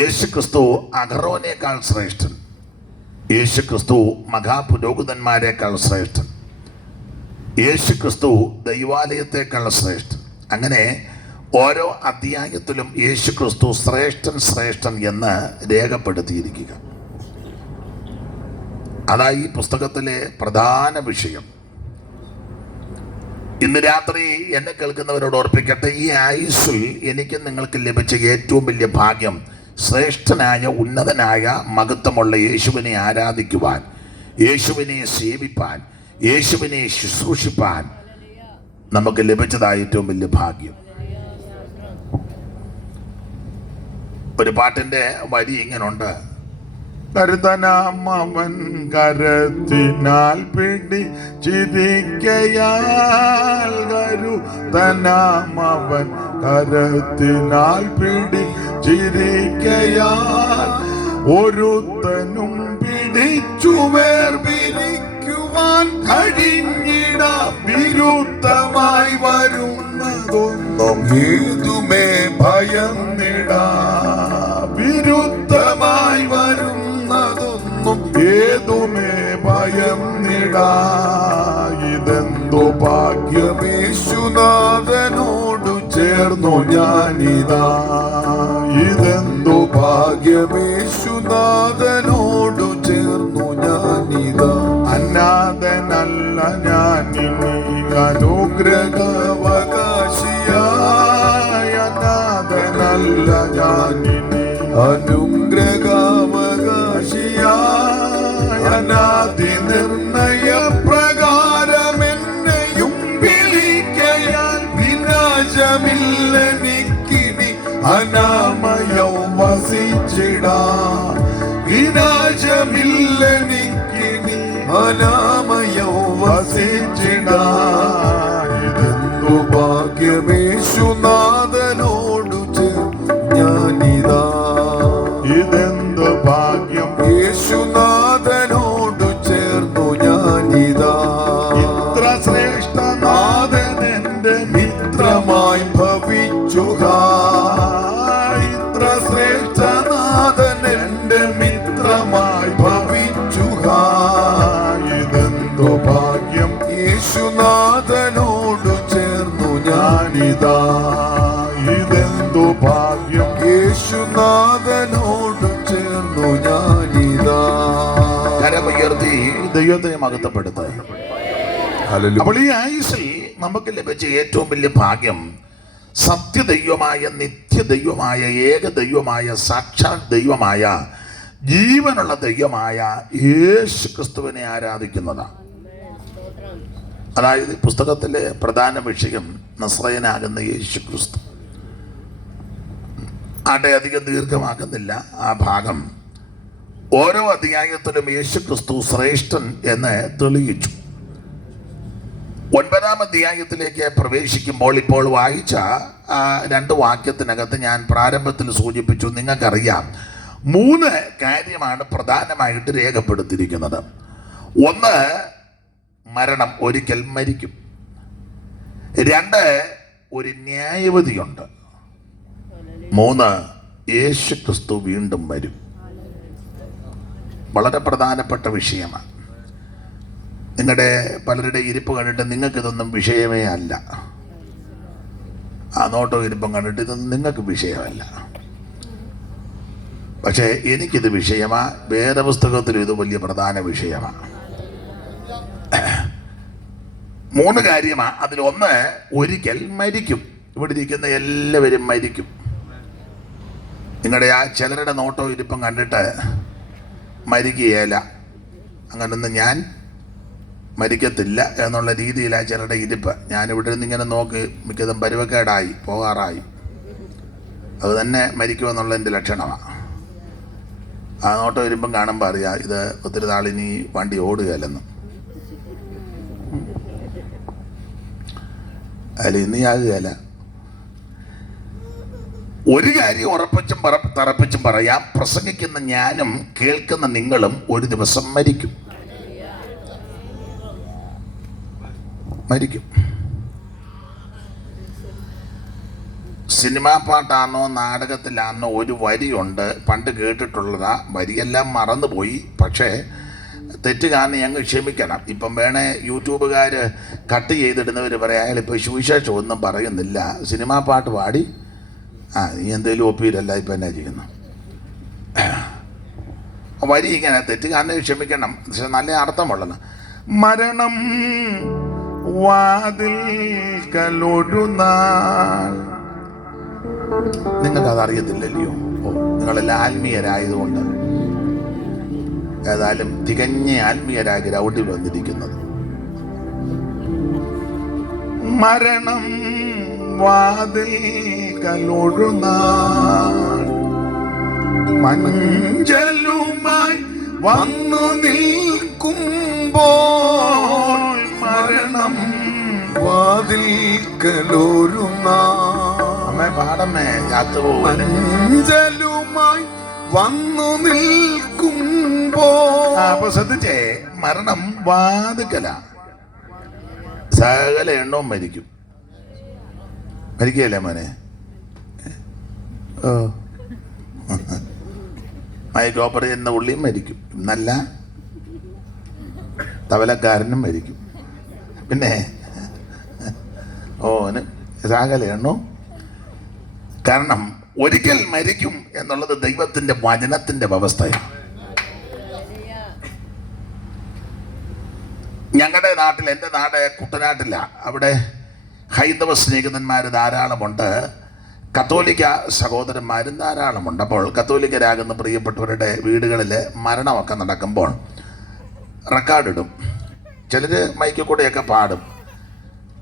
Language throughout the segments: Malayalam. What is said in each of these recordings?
യേശുക്രിസ്തു അഹറോനേക്കാൾ ശ്രേഷ്ഠൻ, യേശുക്രിസ്തു മഹാപുരോഹിതന്മാരെക്കാൾ ശ്രേഷ്ഠൻ, യേശുക്രിസ്തു ദൈവാലയത്തെക്കാൾ ശ്രേഷ്ഠൻ. അങ്ങനെ ഓരോ അധ്യായത്തിലും യേശുക്രിസ്തു ശ്രേഷ്ഠൻ ശ്രേഷ്ഠൻ എന്ന് രേഖപ്പെടുത്തിയിരിക്കുക. അതാ ഈ പുസ്തകത്തിലെ പ്രധാന വിഷയം. ഇന്ന് രാത്രി എന്നെ കേൾക്കുന്നവരോട് ഓർപ്പിക്കട്ടെ, ഈ ആയുസ്സിൽ എനിക്ക് നിങ്ങൾക്ക് ലഭിച്ച ഏറ്റവും വലിയ ഭാഗ്യം ശ്രേഷ്ഠനായ ഉന്നതനായ മഹത്വമുള്ള യേശുവിനെ ആരാധിക്കുവാൻ, യേശുവിനെ സേവിപ്പാൻ, യേശുവിനെ ശുശ്രൂഷിപ്പാൻ നമുക്ക് ലഭിച്ചതായ ഏറ്റവും വലിയ ഭാഗ്യം. ഒരു പാട്ടിൻ്റെ വരി ഇങ്ങനുണ്ട്: കരുതനാമവൻ കരത്തിനാൽ പിടിച്ചിരിക്കയാൽ, കരുതനാമവൻ കരത്തിനാൽ പിടിച്ചിരിക്കയാൽ, ഒരുത്തനും പിടിച്ചു വേർപിരിക്കുവാൻ കഴിഞ്ഞിട, വിരുദ്ധമായി വരുന്നതൊന്നും ഏതുമേ ഭയന്നിടാ, വിരുദ്ധമായി വരും ഏതുമേ ഭയന്നിടാ. ഇതെന്തോ ഭാഗ്യമേശുനാഥനോടു ചേർന്നു ഞാനിതാ, ഇതെന്തോ ഭാഗ്യമേശുനാഥനോടു ചേർന്നു ഞാനിതാ. അനാഥനല്ല ഞാനിനി അനുഗ്രഹാവകാശിയായ, അനാഥനല്ല ഞാനിനി അനുഗ്രഹാവകാശിയായ, അനാദി നിർണയ പ്രകാരമെന്നെയും വിളിക്കയാൽ, വിനാശമില്ലെനിക്കിനി അനാമയം വസിച്ചിടാം, വിനാശമില്ലെനിക്കിനി അനാമയം വസിച്ചിടാം. ഇതെന്തു ഭാഗ്യമേശുനാഥനോടു ഞാനിതാ, ഇതെന്തു ഭാഗ്യം യേശുനാഥനോടു ചേർന്നു ഞാനിതാ. ഇത്ര ശ്രേഷ്ഠനാഥൻ എന്റെ മിത്രമായി ഭവിച്ചു, ഇത്ര ശ്രേഷ്ഠനാഥൻ എന്റെ മിത്രമായി ഭവിച്ചു. ഇതെന്തു ഭാഗ്യം യേശുനാഥനോടു ചേർന്നു ഞാനിതാ, ഇതെന്തു ഭാഗ്യം യേശുനാഥനോടു ചേർന്നു ഞാനിതാ. കരമുയർത്തി ദൈവത്തെ മഹത്വപ്പെടുത്തുക. അപ്പോൾ ഈ ആയുസ്സിൽ നമുക്ക് ലഭിച്ച ഏറ്റവും വലിയ ഭാഗ്യം സത്യദൈവമായ, നിത്യദൈവമായ, ഏകദൈവമായ, സാക്ഷാൽ ദൈവമായ, ജീവനുള്ള ദൈവമായ യേശു ക്രിസ്തുവിനെ ആരാധിക്കുന്നതാണ്. അതായത് പുസ്തകത്തിലെ പ്രധാന വിഷയം നസ്രയനാകുന്ന യേശു ക്രിസ്തു. ആട്ടെ, അധികം ദീർഘമാക്കുന്നില്ല ആ ഭാഗം. ഓരോ അധ്യായത്തിലും യേശു ക്രിസ്തു ശ്രേഷ്ഠൻ എന്ന് തെളിയിച്ചു. 9-ാം അധ്യായത്തിലേക്ക് പ്രവേശിക്കുമ്പോൾ ഇപ്പോൾ വായിച്ച 2 വാക്യത്തിനകത്ത് ഞാൻ പ്രാരംഭത്തിൽ സൂചിപ്പിച്ചു, നിങ്ങൾക്കറിയാം 3 കാര്യമാണ് പ്രധാനമായിട്ട് രേഖപ്പെടുത്തിയിരിക്കുന്നത്. 1, മരണം, ഒരിക്കൽ മരിക്കും. 2, ഒരു ന്യായവിധിയുണ്ട്. 3, യേശു ക്രിസ്തു വീണ്ടും വരും. വളരെ പ്രധാനപ്പെട്ട വിഷയമാണ്. നിങ്ങളുടെ പലരുടെ ഇരിപ്പ് കണ്ടിട്ട് നിങ്ങൾക്കിതൊന്നും വിഷയമേ അല്ല, ആ നോട്ടോ ഇരിപ്പും കണ്ടിട്ട് ഇതൊന്നും നിങ്ങൾക്ക് വിഷയമല്ല. പക്ഷേ എനിക്കിത് വിഷയമാണ്. വേദപുസ്തകത്തിലും ഇത് വലിയ പ്രധാന വിഷയമാണ്. 3 കാര്യമാണ്. അതിലൊന്ന്, ഒരിക്കൽ മരിക്കും. ഇവിടെ ഇരിക്കുന്ന എല്ലാവരും മരിക്കും. നിങ്ങളുടെ ആ ചിലരുടെ നോട്ടോ ഇരിപ്പം കണ്ടിട്ട് മരിക്കുകയില്ല, അങ്ങനൊന്നും ഞാൻ മരിക്കത്തില്ല എന്നുള്ള രീതിയിലാണ് ചിലരുടെ ഇരിപ്പ്. ഞാനിവിടെ നിന്ന് ഇങ്ങനെ നോക്കി മിക്കതും പരുവക്കേടായി പോകാറായി. അത് തന്നെ മരിക്കുമെന്നുള്ളതിൻ്റെ ലക്ഷണമാണ്. ആ നോട്ടോ ഇരിപ്പം കാണുമ്പോൾ അറിയാം ഇത് ഒത്തിരി നാളിനി വണ്ടി ഓടുകയല്ലെന്നും. അതിൽ ഇനി ആകുകയല്ല. ഒരു കാര്യം ഉറപ്പിച്ചും തറപ്പിച്ചും പറയാം, പ്രസംഗിക്കുന്ന ഞാനും കേൾക്കുന്ന നിങ്ങളും ഒരു ദിവസം മരിക്കും. സിനിമാ പാട്ടാണോ നാടകത്തിലാണോ ഒരു വരിയുണ്ട്, പണ്ട് കേട്ടിട്ടുള്ളതാ. വരിയെല്ലാം മറന്നുപോയി. പക്ഷേ തെറ്റ് കാരണം ഞങ്ങൾ ക്ഷമിക്കണം. ഇപ്പം വേണേ യൂട്യൂബുകാർ കട്ട് ചെയ്തിടുന്നവർ പറയാം അയാളിപ്പോൾ സുവിശേഷം ഒന്നും പറയുന്നില്ല, സിനിമാ പാട്ട് പാടി നീ എന്തെങ്കിലും ഒപ്പിയിലല്ല ഇപ്പം എന്നാ ചെയ്യുന്നു. വരി ഇങ്ങനെ തെറ്റ് കാരണം ക്ഷമിക്കണം. പക്ഷെ നല്ല അർത്ഥമുള്ളത്. മരണം വാതിൽക്കലൊരു നാൾ. നിങ്ങൾക്കത് അറിയത്തില്ലല്ലയോ? നിങ്ങളെല്ലാം ആത്മീയരായതുകൊണ്ട് ഏതായാലും തികഞ്ഞ ആത്മീയരായ ഗ്രൗണ്ടിൽ വന്നിരിക്കുന്നത്. മരണം വാതിൽക്കലൊരു നാൾ മഞ്ചലുമായി വന്നു നിൽക്കുമ്പോൾ, മരണം വാതിൽക്കലൊരു നാൾ പാടമേ മഞ്ചലുമായി വന്നു നിൽക്കുമ്പോ. അപ്പൊ ശ്രദ്ധിച്ചേ, മരണം വാതിക്കല. സകല എണ്ണവും മരിക്കും. മരിക്കുകയല്ലേ മോനെ? ഓ മൈക്ക് ഓപ്പറേറ്റ് ചെയ്യുന്ന ഉള്ളിയും മരിക്കും, നല്ല തവലക്കാരനും മരിക്കും. പിന്നെ ഓന് സകല എണ്ണവും. കാരണം ഒരിക്കൽ മരിക്കും എന്നുള്ളത് ദൈവത്തിന്റെ വചനത്തിന്റെ വ്യവസ്ഥയാണ്. ഞങ്ങളുടെ നാട്ടിൽ, എൻ്റെ നാട് കുട്ടനാട്ടില്ല, അവിടെ ഹൈന്ദവ സ്നേഹിതന്മാർ ധാരാളമുണ്ട്, കത്തോലിക്ക സഹോദരന്മാരും ധാരാളമുണ്ട്. അപ്പോൾ കത്തോലിക്കരാകുന്ന പ്രിയപ്പെട്ടവരുടെ വീടുകളിൽ മരണമൊക്കെ നടക്കുമ്പോൾ റെക്കോർഡിടും. ചിലർ മൈക്കിൽ കൂടെയൊക്കെ പാടും.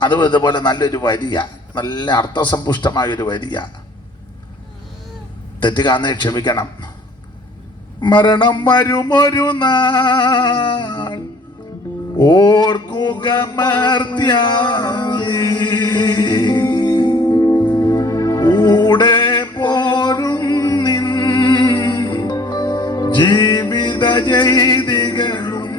അതും ഇതുപോലെ നല്ലൊരു വരിക, നല്ല അർത്ഥസമ്പുഷ്ടമായൊരു വരിക. തെറ്റ് കാണുന്നേ ക്ഷമിക്കണം. മരണം വരുമൊരു നാൾ ഓർക്കുക മർത്യാനീ, കൂടെ പോരും നിൻ ജീവിത ചെയ്തികളും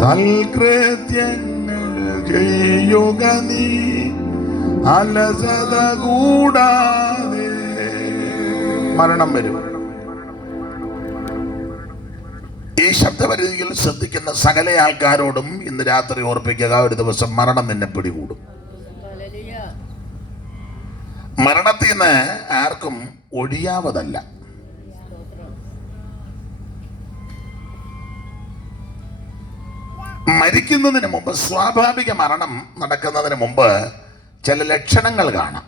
സൽകൃത്യങ്ങൾ ചെയ്യുക നീ അലസത കൂടാതെ. മരണം വരും. ഈ ശബ്ദപരിധിയിൽ ശ്രദ്ധിക്കുന്ന സകല ആൾക്കാരോടും ഇന്ന് രാത്രി ഓർപ്പിക്കുക, ഒരു ദിവസം മരണം എന്നെ പിടികൂടും. മരണത്തിൽ നിന്ന് ആർക്കും ഒഴിയാവതല്ല. മരിക്കുന്നതിന് മുമ്പ്, സ്വാഭാവിക മരണം നടക്കുന്നതിന് മുമ്പ് ചില ലക്ഷണങ്ങൾ കാണാം.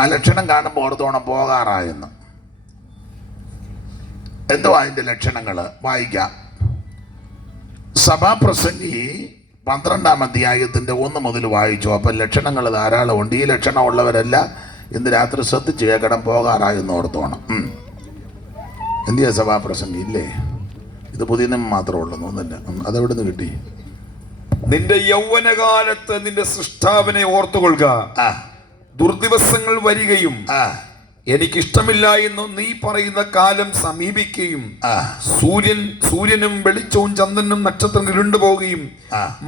ആ ലക്ഷണം കാണുമ്പോൾ ഓർത്തോണം പോകാറായെന്ന്. എന്തോ അതിൻ്റെ ലക്ഷണങ്ങൾ വായിക്കാം. സഭാപ്രസംഗി 12-ാം അധ്യായത്തിൻ്റെ 1 മുതൽ വായിച്ചു. അപ്പം ലക്ഷണങ്ങൾ ധാരാളമുണ്ട്. ഈ ലക്ഷണമുള്ളവരല്ല ഇന്ന് രാത്രി ശ്രദ്ധിച്ച് കേൾക്കണം, പോകാറായെന്ന് ഓർത്തോണം. എന്തിയാ സഭാപ്രസംഗി ഇല്ലേ? ഇത് പുതിയ നിയമം മാത്രമേ ഉള്ളൂ, ഒന്നുമില്ല. അതെവിടെ നിന്ന് കിട്ടി? നിന്റെ യൗവനകാലത്ത് നിന്റെ സൃഷ്ടാവിനെ ഓർത്തുകൊള്ളുക. ദുർദിവസങ്ങൾ വരികയും എനിക്കിഷ്ടമില്ല എന്ന് നീ പറയുന്ന കാലം സമീപിക്കുകയും സൂര്യനും വെളിച്ചവും ചന്ദ്രനും നക്ഷത്രം ഇരുണ്ടുപോകുകയും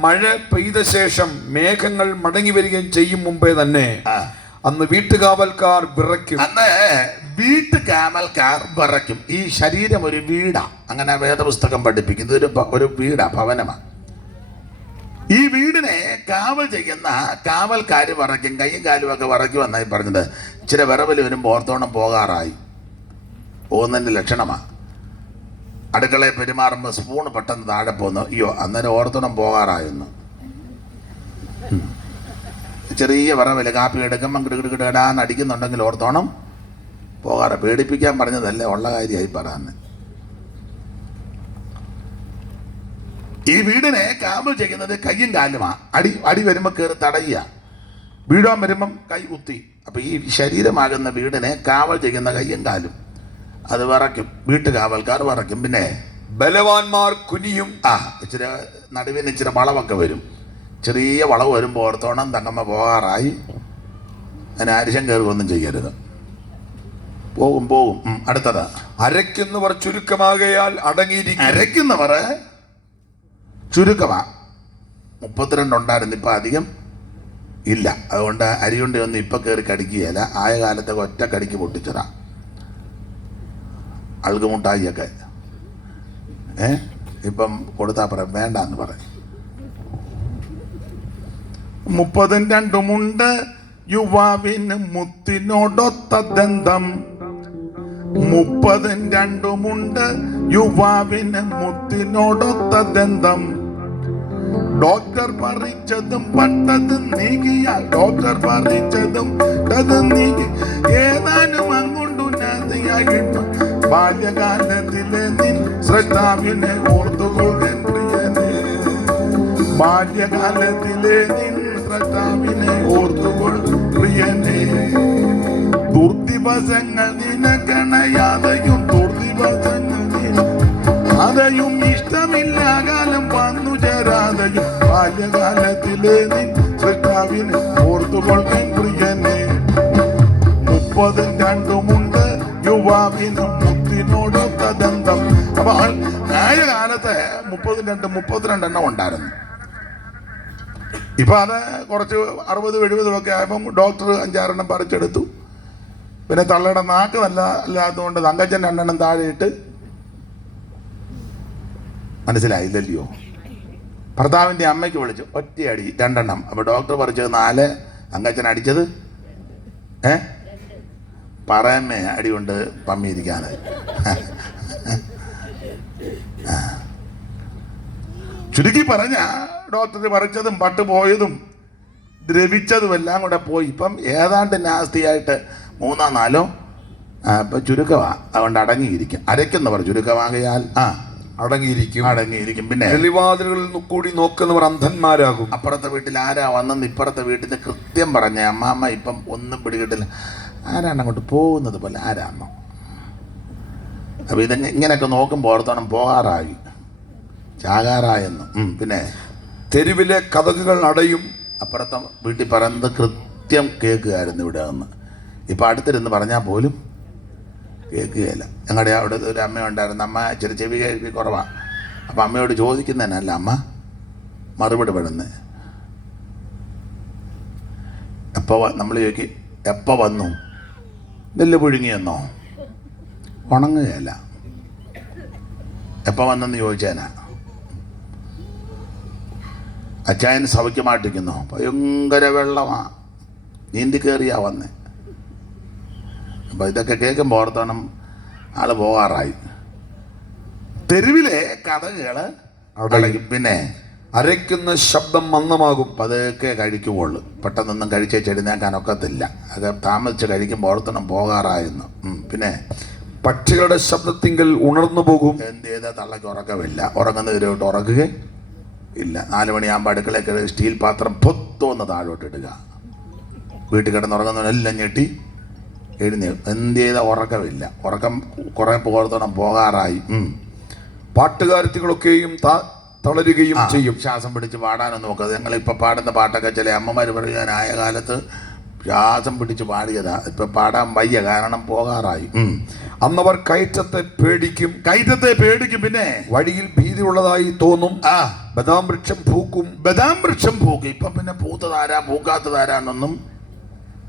മഴ പെയ്ത ശേഷം മേഘങ്ങൾ മടങ്ങി വരികയും ചെയ്യും മുമ്പേ തന്നെ അന്ന് വീട്ടുകാവൽക്കാർ വിറയ്ക്കും. അന്ന് വീട്ടുകാവൽക്കാർ വിറയ്ക്കും. ഈ ശരീരം ഒരു വീടാ, അങ്ങനെ വേദപുസ്തകം പഠിപ്പിക്കുന്നത്. ഒരു വീടാ, ഭവനമാണ്. ഈ വീടിനെ കാവൽ ചെയ്യുന്ന കാവൽക്കാർ വിറയ്ക്കും, കൈയും കാലും ഒക്കെ വിറയ്ക്കുമെന്നായി പറഞ്ഞത്. ഇച്ചിരി വിറവൽ വരുമ്പോൾ ഓർത്തോണം പോകാറായി. പോകുന്നതിൻ്റെ ലക്ഷണമാണ്. അടുക്കളയിൽ പെരുമാറുമ്പോൾ സ്പൂണ് പെട്ടെന്ന് താഴെ പോകുന്നു, അയ്യോ അന്നേരം ഓർത്തോണം പോകാറായെന്ന്. ചെറിയ വിറവൽ കാപ്പി എടുക്കുമ്പം കിടുകിടാന്ന് അടിക്കുന്നുണ്ടെങ്കിൽ ഓർത്തോണം പോകാറ്. പേടിപ്പിക്കാൻ പറഞ്ഞതല്ലേ, ഉള്ള കാര്യമായി പറയാന്ന്. ഈ വീടിനെ കാവൽ ചെയ്യുന്നത് കയ്യും കാലുമാ. അടി വരുമ്പോൾ കയറി തടയുക, വീടാൻ വരുമ്പം കൈ കുത്തി. അപ്പൊ ഈ ശരീരമാകുന്ന വീടിനെ കാവൽ ചെയ്യുന്ന കയ്യും കാലും അത് വിറയ്ക്കും. വീട്ടുകാവൽക്കാർ വിറയ്ക്കും. പിന്നെ ബലവാന്മാർ കുനിയും. ഇച്ചിരി നടുവിന് ഇച്ചിരി വളവൊക്കെ വരും. ചെറിയ വളവ് വരുമ്പോൾ ഓർത്തോണം തങ്ങമ്മ പോകാറായി. അതിന് ആരിശം കയറുകയൊന്നും ചെയ്യരുത്. പോകും. അടുത്തത് അരയ്ക്കുന്നവർ ചുരുക്കമാകയാൽ അടങ്ങിയിരിക്കും. അരയ്ക്കുന്നവർ ചുരുക്കമാ. 32 ഉണ്ടായിരുന്നു, ഇപ്പം അധികം ഇല്ല. അതുകൊണ്ട് അരിയുണ്ട ഒന്നും ഇപ്പം കയറി കടിക്കുകയില്ല. ആയ കാലത്തൊക്കെ ഒറ്റ കടിക്ക് പൊട്ടിച്ചതാ അഴുകു മുട്ടായിയൊക്കെ. ഇപ്പം കൊടുത്താൽ പറയും വേണ്ടെന്ന് പറയും. 32 യുവാവിന് മുത്തിനോടൊത്ത ദന്തം. 32 യുവാവിന് മുത്തിനോടൊത്ത ദന്തം. ഡോക്ടർ പറിച്ചതും പട്ടത് നീക്കിയാൽ ഡോക്ടർ പറിച്ചതും അത് നീക്കി ഏതാനും അങ്ങോട്ടു നാദിയായിട്ടു ബാല്യകാലത്തിലെ നിൻ ശ്രദ്ധാവിനെ ഓർത്തുകൊള്ളുകൻ പ്രിയനെ. ബാല്യകാലത്തിലെ നിൻ ശ്രദ്ധാവിനെ ഓർത്തുകൊള്ളും പ്രിയനെ. ദുർദിവസങ്ങൾ നിനക്കണയാതെയും ദുർദിവസങ്ങൾ അതെയും ഇഷ്ടമില്ല കാലം വന്നു ചേരാതെയും ബാല്യകാലത്തിലെ നിൻ സൃഷ്ടാവിനെ ഓർത്തുകൊള്ളും പ്രിയനെ. 32 യുവാവിനും മുത്തിനോടൊത്ത ദന്തം. അപ്പൊ ആയ കാലത്ത് 32 ഉണ്ടായിരുന്നു. ഇപ്പൊ അത് കുറച്ച് 60-70 ഒക്കെ ആയപ്പം ഡോക്ടർ 5-6 പറിച്ചെടുത്തു. പിന്നെ തള്ളയുടെ നാക്ക് അല്ലാത്തതുകൊണ്ട് തങ്കച്ചൻ 2 താഴെ ഇട്ട്. മനസ്സിലായില്ലല്ലോ. ഭർത്താവിൻ്റെ അമ്മയ്ക്ക് വിളിച്ചു, ഒറ്റയടി 2. അപ്പോൾ ഡോക്ടർ പറിച്ചത് 4, തങ്കച്ചൻ അടിച്ചത് പറയമ്മേ അടി കൊണ്ട് പമ്മിയിരിക്കാനായി. ചുരുക്കി പറഞ്ഞ ഡോക്ടർ പറിച്ചതും പട്ടുപോയതും ദ്രവിച്ചതും എല്ലാം കൂടെ പോയി. ഇപ്പം ഏതാണ്ട് നാസ്തിയായിട്ട് 3-4 ഇപ്പം ചുരുക്കമാണ്. അതുകൊണ്ട് അടങ്ങിയിരിക്കും. അരയ്ക്കെന്ന് പറഞ്ഞു ചുരുക്കമാകയാൽ അടങ്ങിയിരിക്കും. പിന്നെ വെളിവാതിലുകളിൽ കൂടി നോക്കുന്നവർ അന്ധന്മാരാകും. അപ്പുറത്തെ വീട്ടിൽ ആരാ വന്നെന്ന് ഇപ്പുറത്തെ വീട്ടിൽ നിന്ന് കൃത്യം പറഞ്ഞ അമ്മാമ്മ ഇപ്പം ഒന്നും പിടികിട്ടില്ല. ആരാണ് അങ്ങോട്ട് പോകുന്നത് പോലെ ആരാന്നോ. അപ്പൊ ഇങ്ങനെയൊക്കെ നോക്കുമ്പോൾ ഓർത്തോണം പോകാറായി ചാകാറായെന്ന്. പിന്നെ തെരുവിലെ കതകുകൾ അടയും. അപ്പുറത്തെ വീട്ടിൽ പറയുന്നത് കൃത്യം കേൾക്കുകയായിരുന്നു ഇവിടെ നിന്ന്. ഇപ്പം അടുത്തിരുന്ന് പറഞ്ഞാൽ പോലും കേൾക്കുകയില്ല. ഞങ്ങളുടെ അവിടെ ഒരു അമ്മയുണ്ടായിരുന്നു. അമ്മ ഇച്ചിരി ചെവി കേൾവി കുറവാണ്. അപ്പം അമ്മയോട് ചോദിക്കുന്നതന്നല്ല അമ്മ മറുപടി പെടുന്നത്. എപ്പോൾ നമ്മൾ ചോദിക്കും എപ്പോൾ വന്നു, നെല്ല് പുഴുങ്ങിയെന്നോ, ഉണങ്ങുകയല്ല. എപ്പോൾ വന്നെന്ന് ചോദിച്ചേനാ. അച്ചായൻ സൗഖ്യമായിട്ടിരിക്കുന്നു, ഭയങ്കര വെള്ളമാണ്, നീന്തി കയറിയാ വന്നേ. അപ്പോൾ ഇതൊക്കെ കേൾക്കുമ്പോൾ ഓർത്തോണം ആള് പോകാറായി. തെരുവിലെ കഥകൾ അടയ്ക്കും. പിന്നെ അരയ്ക്കുന്ന ശബ്ദം മന്ദമാകും. പതുക്കെ കഴിക്കുവുള്ളൂ. പെട്ടെന്നൊന്നും കഴിച്ചേ ചെടിനേക്കാനൊക്കത്തില്ല. അത് താമസിച്ച് കഴിക്കുമ്പോൾ ഓർത്തോണം പോകാറായിരുന്നു. പിന്നെ പക്ഷികളുടെ ശബ്ദത്തിങ്കൽ ഉണർന്നു പോകും. എന്ത് ചെയ്താൽ തള്ളയ്ക്ക് ഉറക്കമില്ല. ഉറങ്ങുന്നതിലോട്ട് ഉറക്കുക ഇല്ല. 4 മണിയാകുമ്പോൾ അടുക്കളയ്ക്ക് സ്റ്റീൽ പാത്രം പൊത്തോന്ന് താഴോട്ട് ഇടുക. വീട്ടിൽ കിടന്നുറങ്ങുന്നവനെല്ലാം ഞെട്ടി എഴുന്നേൽക്കും. എന്ത് ചെയ്താൽ ഉറക്കമില്ല. ഉറക്കം കുറെ പോകത്തോണം പോകാറായി. പാട്ടുകാരത്തികളൊക്കെയും തളരുകയും ചെയ്യും. ശ്വാസം പിടിച്ച് പാടാനൊന്നും നോക്കരുത്. ഞങ്ങളിപ്പോൾ പാടുന്ന പാട്ടൊക്കെ ചില അമ്മമാർ പറയാനായ കാലത്ത് ശ്വാസം പിടിച്ച് പാടിയതാ. ഇപ്പം പാടാൻ വയ്യ, കാരണം പോകാറായി. അന്നവർ കയറ്റത്തെ പേടിക്കും. പിന്നെ വഴിയിൽ ഭീതിയുള്ളതായി തോന്നും. ബദാം വൃക്ഷം പൂക്കും. ഇപ്പം പിന്നെ പൂത്തതാരാ പൂക്കാത്തതാരാന്നൊന്നും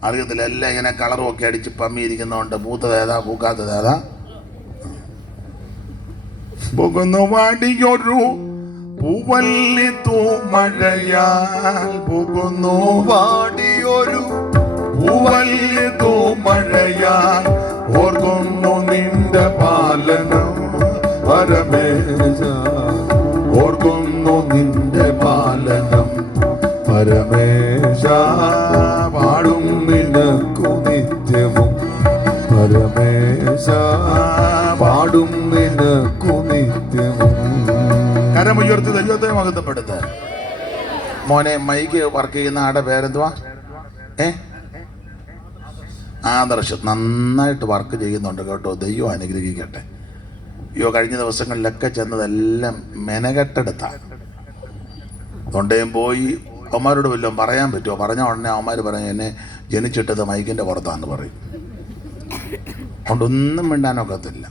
അറിയത്തില്ല. എല്ലാം ഇങ്ങനെ കളറും ഒക്കെ അടിച്ച് പമ്മിയിരിക്കുന്നതുകൊണ്ട് പൂത്തതേതാ പൂക്കാത്തതേതാ. പോകുന്നു വാടിയൊരു പൂവല്ലി തൂമഴയാൽ, പോകുന്നു വാടിയൊരു പൂവല്ലി തൂമഴയാൽ, ഓർക്കുന്നു നിന്റെ പാലനം പരമേശ, ഓർക്കുന്നു നിന്റെ പാലനം പരമേശ, പാടും നിനക്കു നിത്യവും പരമേശ, പാടും നിനക്കു നിത്യവും. കരമുയർത്തി ദൈവത്തെ മഹത്വപ്പെടുത്ത്. മോനെ മൈക്ക് വർക്ക് ചെയ്യുന്ന ആടെ പേരെന്തുവാ? ആദർശ് നന്നായിട്ട് വർക്ക് ചെയ്യുന്നുണ്ട് കേട്ടോ. ദൈവം അനുഗ്രഹിക്കട്ടെ. കഴിഞ്ഞ ദിവസങ്ങളിലൊക്കെ ചെന്നതെല്ലാം മെനകെട്ടെടുത്താണ്. തൊണ്ടയും പോയി. അവന്മാരോട് വല്ലതും പറയാൻ പറ്റുമോ? പറഞ്ഞ ഉടനെ അവന്മാർ പറയും എന്നെ ജനിച്ചിട്ടത് മൈക്കിൻ്റെ പുറത്താന്ന് പറയും. അതുകൊണ്ടൊന്നും മിണ്ടാനൊക്കത്തില്ല.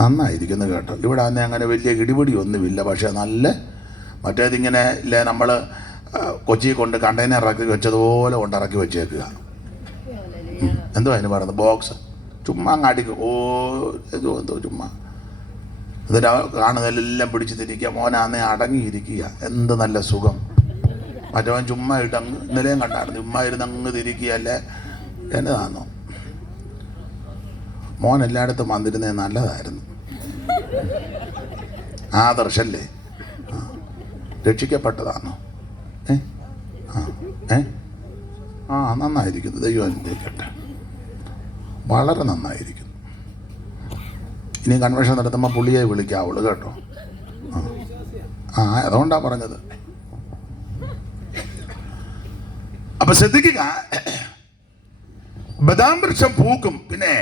നന്നായിരിക്കുന്നു കേട്ടോ. ഇവിടെ അന്ന് അങ്ങനെ വലിയ ഇടിപിടി ഒന്നുമില്ല. പക്ഷേ നല്ല മറ്റേതിങ്ങനെ ഇല്ലേ നമ്മൾ കൊച്ചി കൊണ്ട് കണ്ടെയ്നർ ഇറക്കി വെച്ചതുപോലെ കൊണ്ട് ഇറക്കി വെച്ചേക്കുക. എന്തോ അതിന് പറയുന്നത്, ബോക്സ് ചുമ്മാ അങ്ങ് അടിക്കും. എന്തോ ചുമ്മാ ഇതിന് കാണുന്നതെല്ലാം പിടിച്ച് തിരിക്കുക. മോനാന്നേ അടങ്ങിയിരിക്കുക, എന്ത് നല്ല സുഖം. മറ്റവൻ ചുമ്മാ ഇട്ട് അങ്ങ് ഇന്നലെയും കണ്ടായിരുന്നു, ചുമ്മാ ഇരുന്ന് അങ്ങ് തിരിക്കുക. അല്ലേ എന്നതാണോ മോൻ എല്ലായിടത്തും വന്നിരുന്നത് നല്ലതായിരുന്നു. ആദർശല്ലേ, രക്ഷിക്കപ്പെട്ടതാണോ? നന്നായിരിക്കുന്നു, ദൈവം അനുഗ്രഹിക്കട്ടെ, വളരെ നന്നായിരിക്കുന്നു. ഇനി കൺവെൻഷൻ നടത്തുമ്പോൾ പുള്ളിയെ വിളിക്കാവുള്ളൂ കേട്ടോ. അതുകൊണ്ടാണ് പറഞ്ഞത്. അപ്പൊ ശ്രദ്ധിക്കുക, ബദാം വൃക്ഷം പൂക്കും, പിന്നെ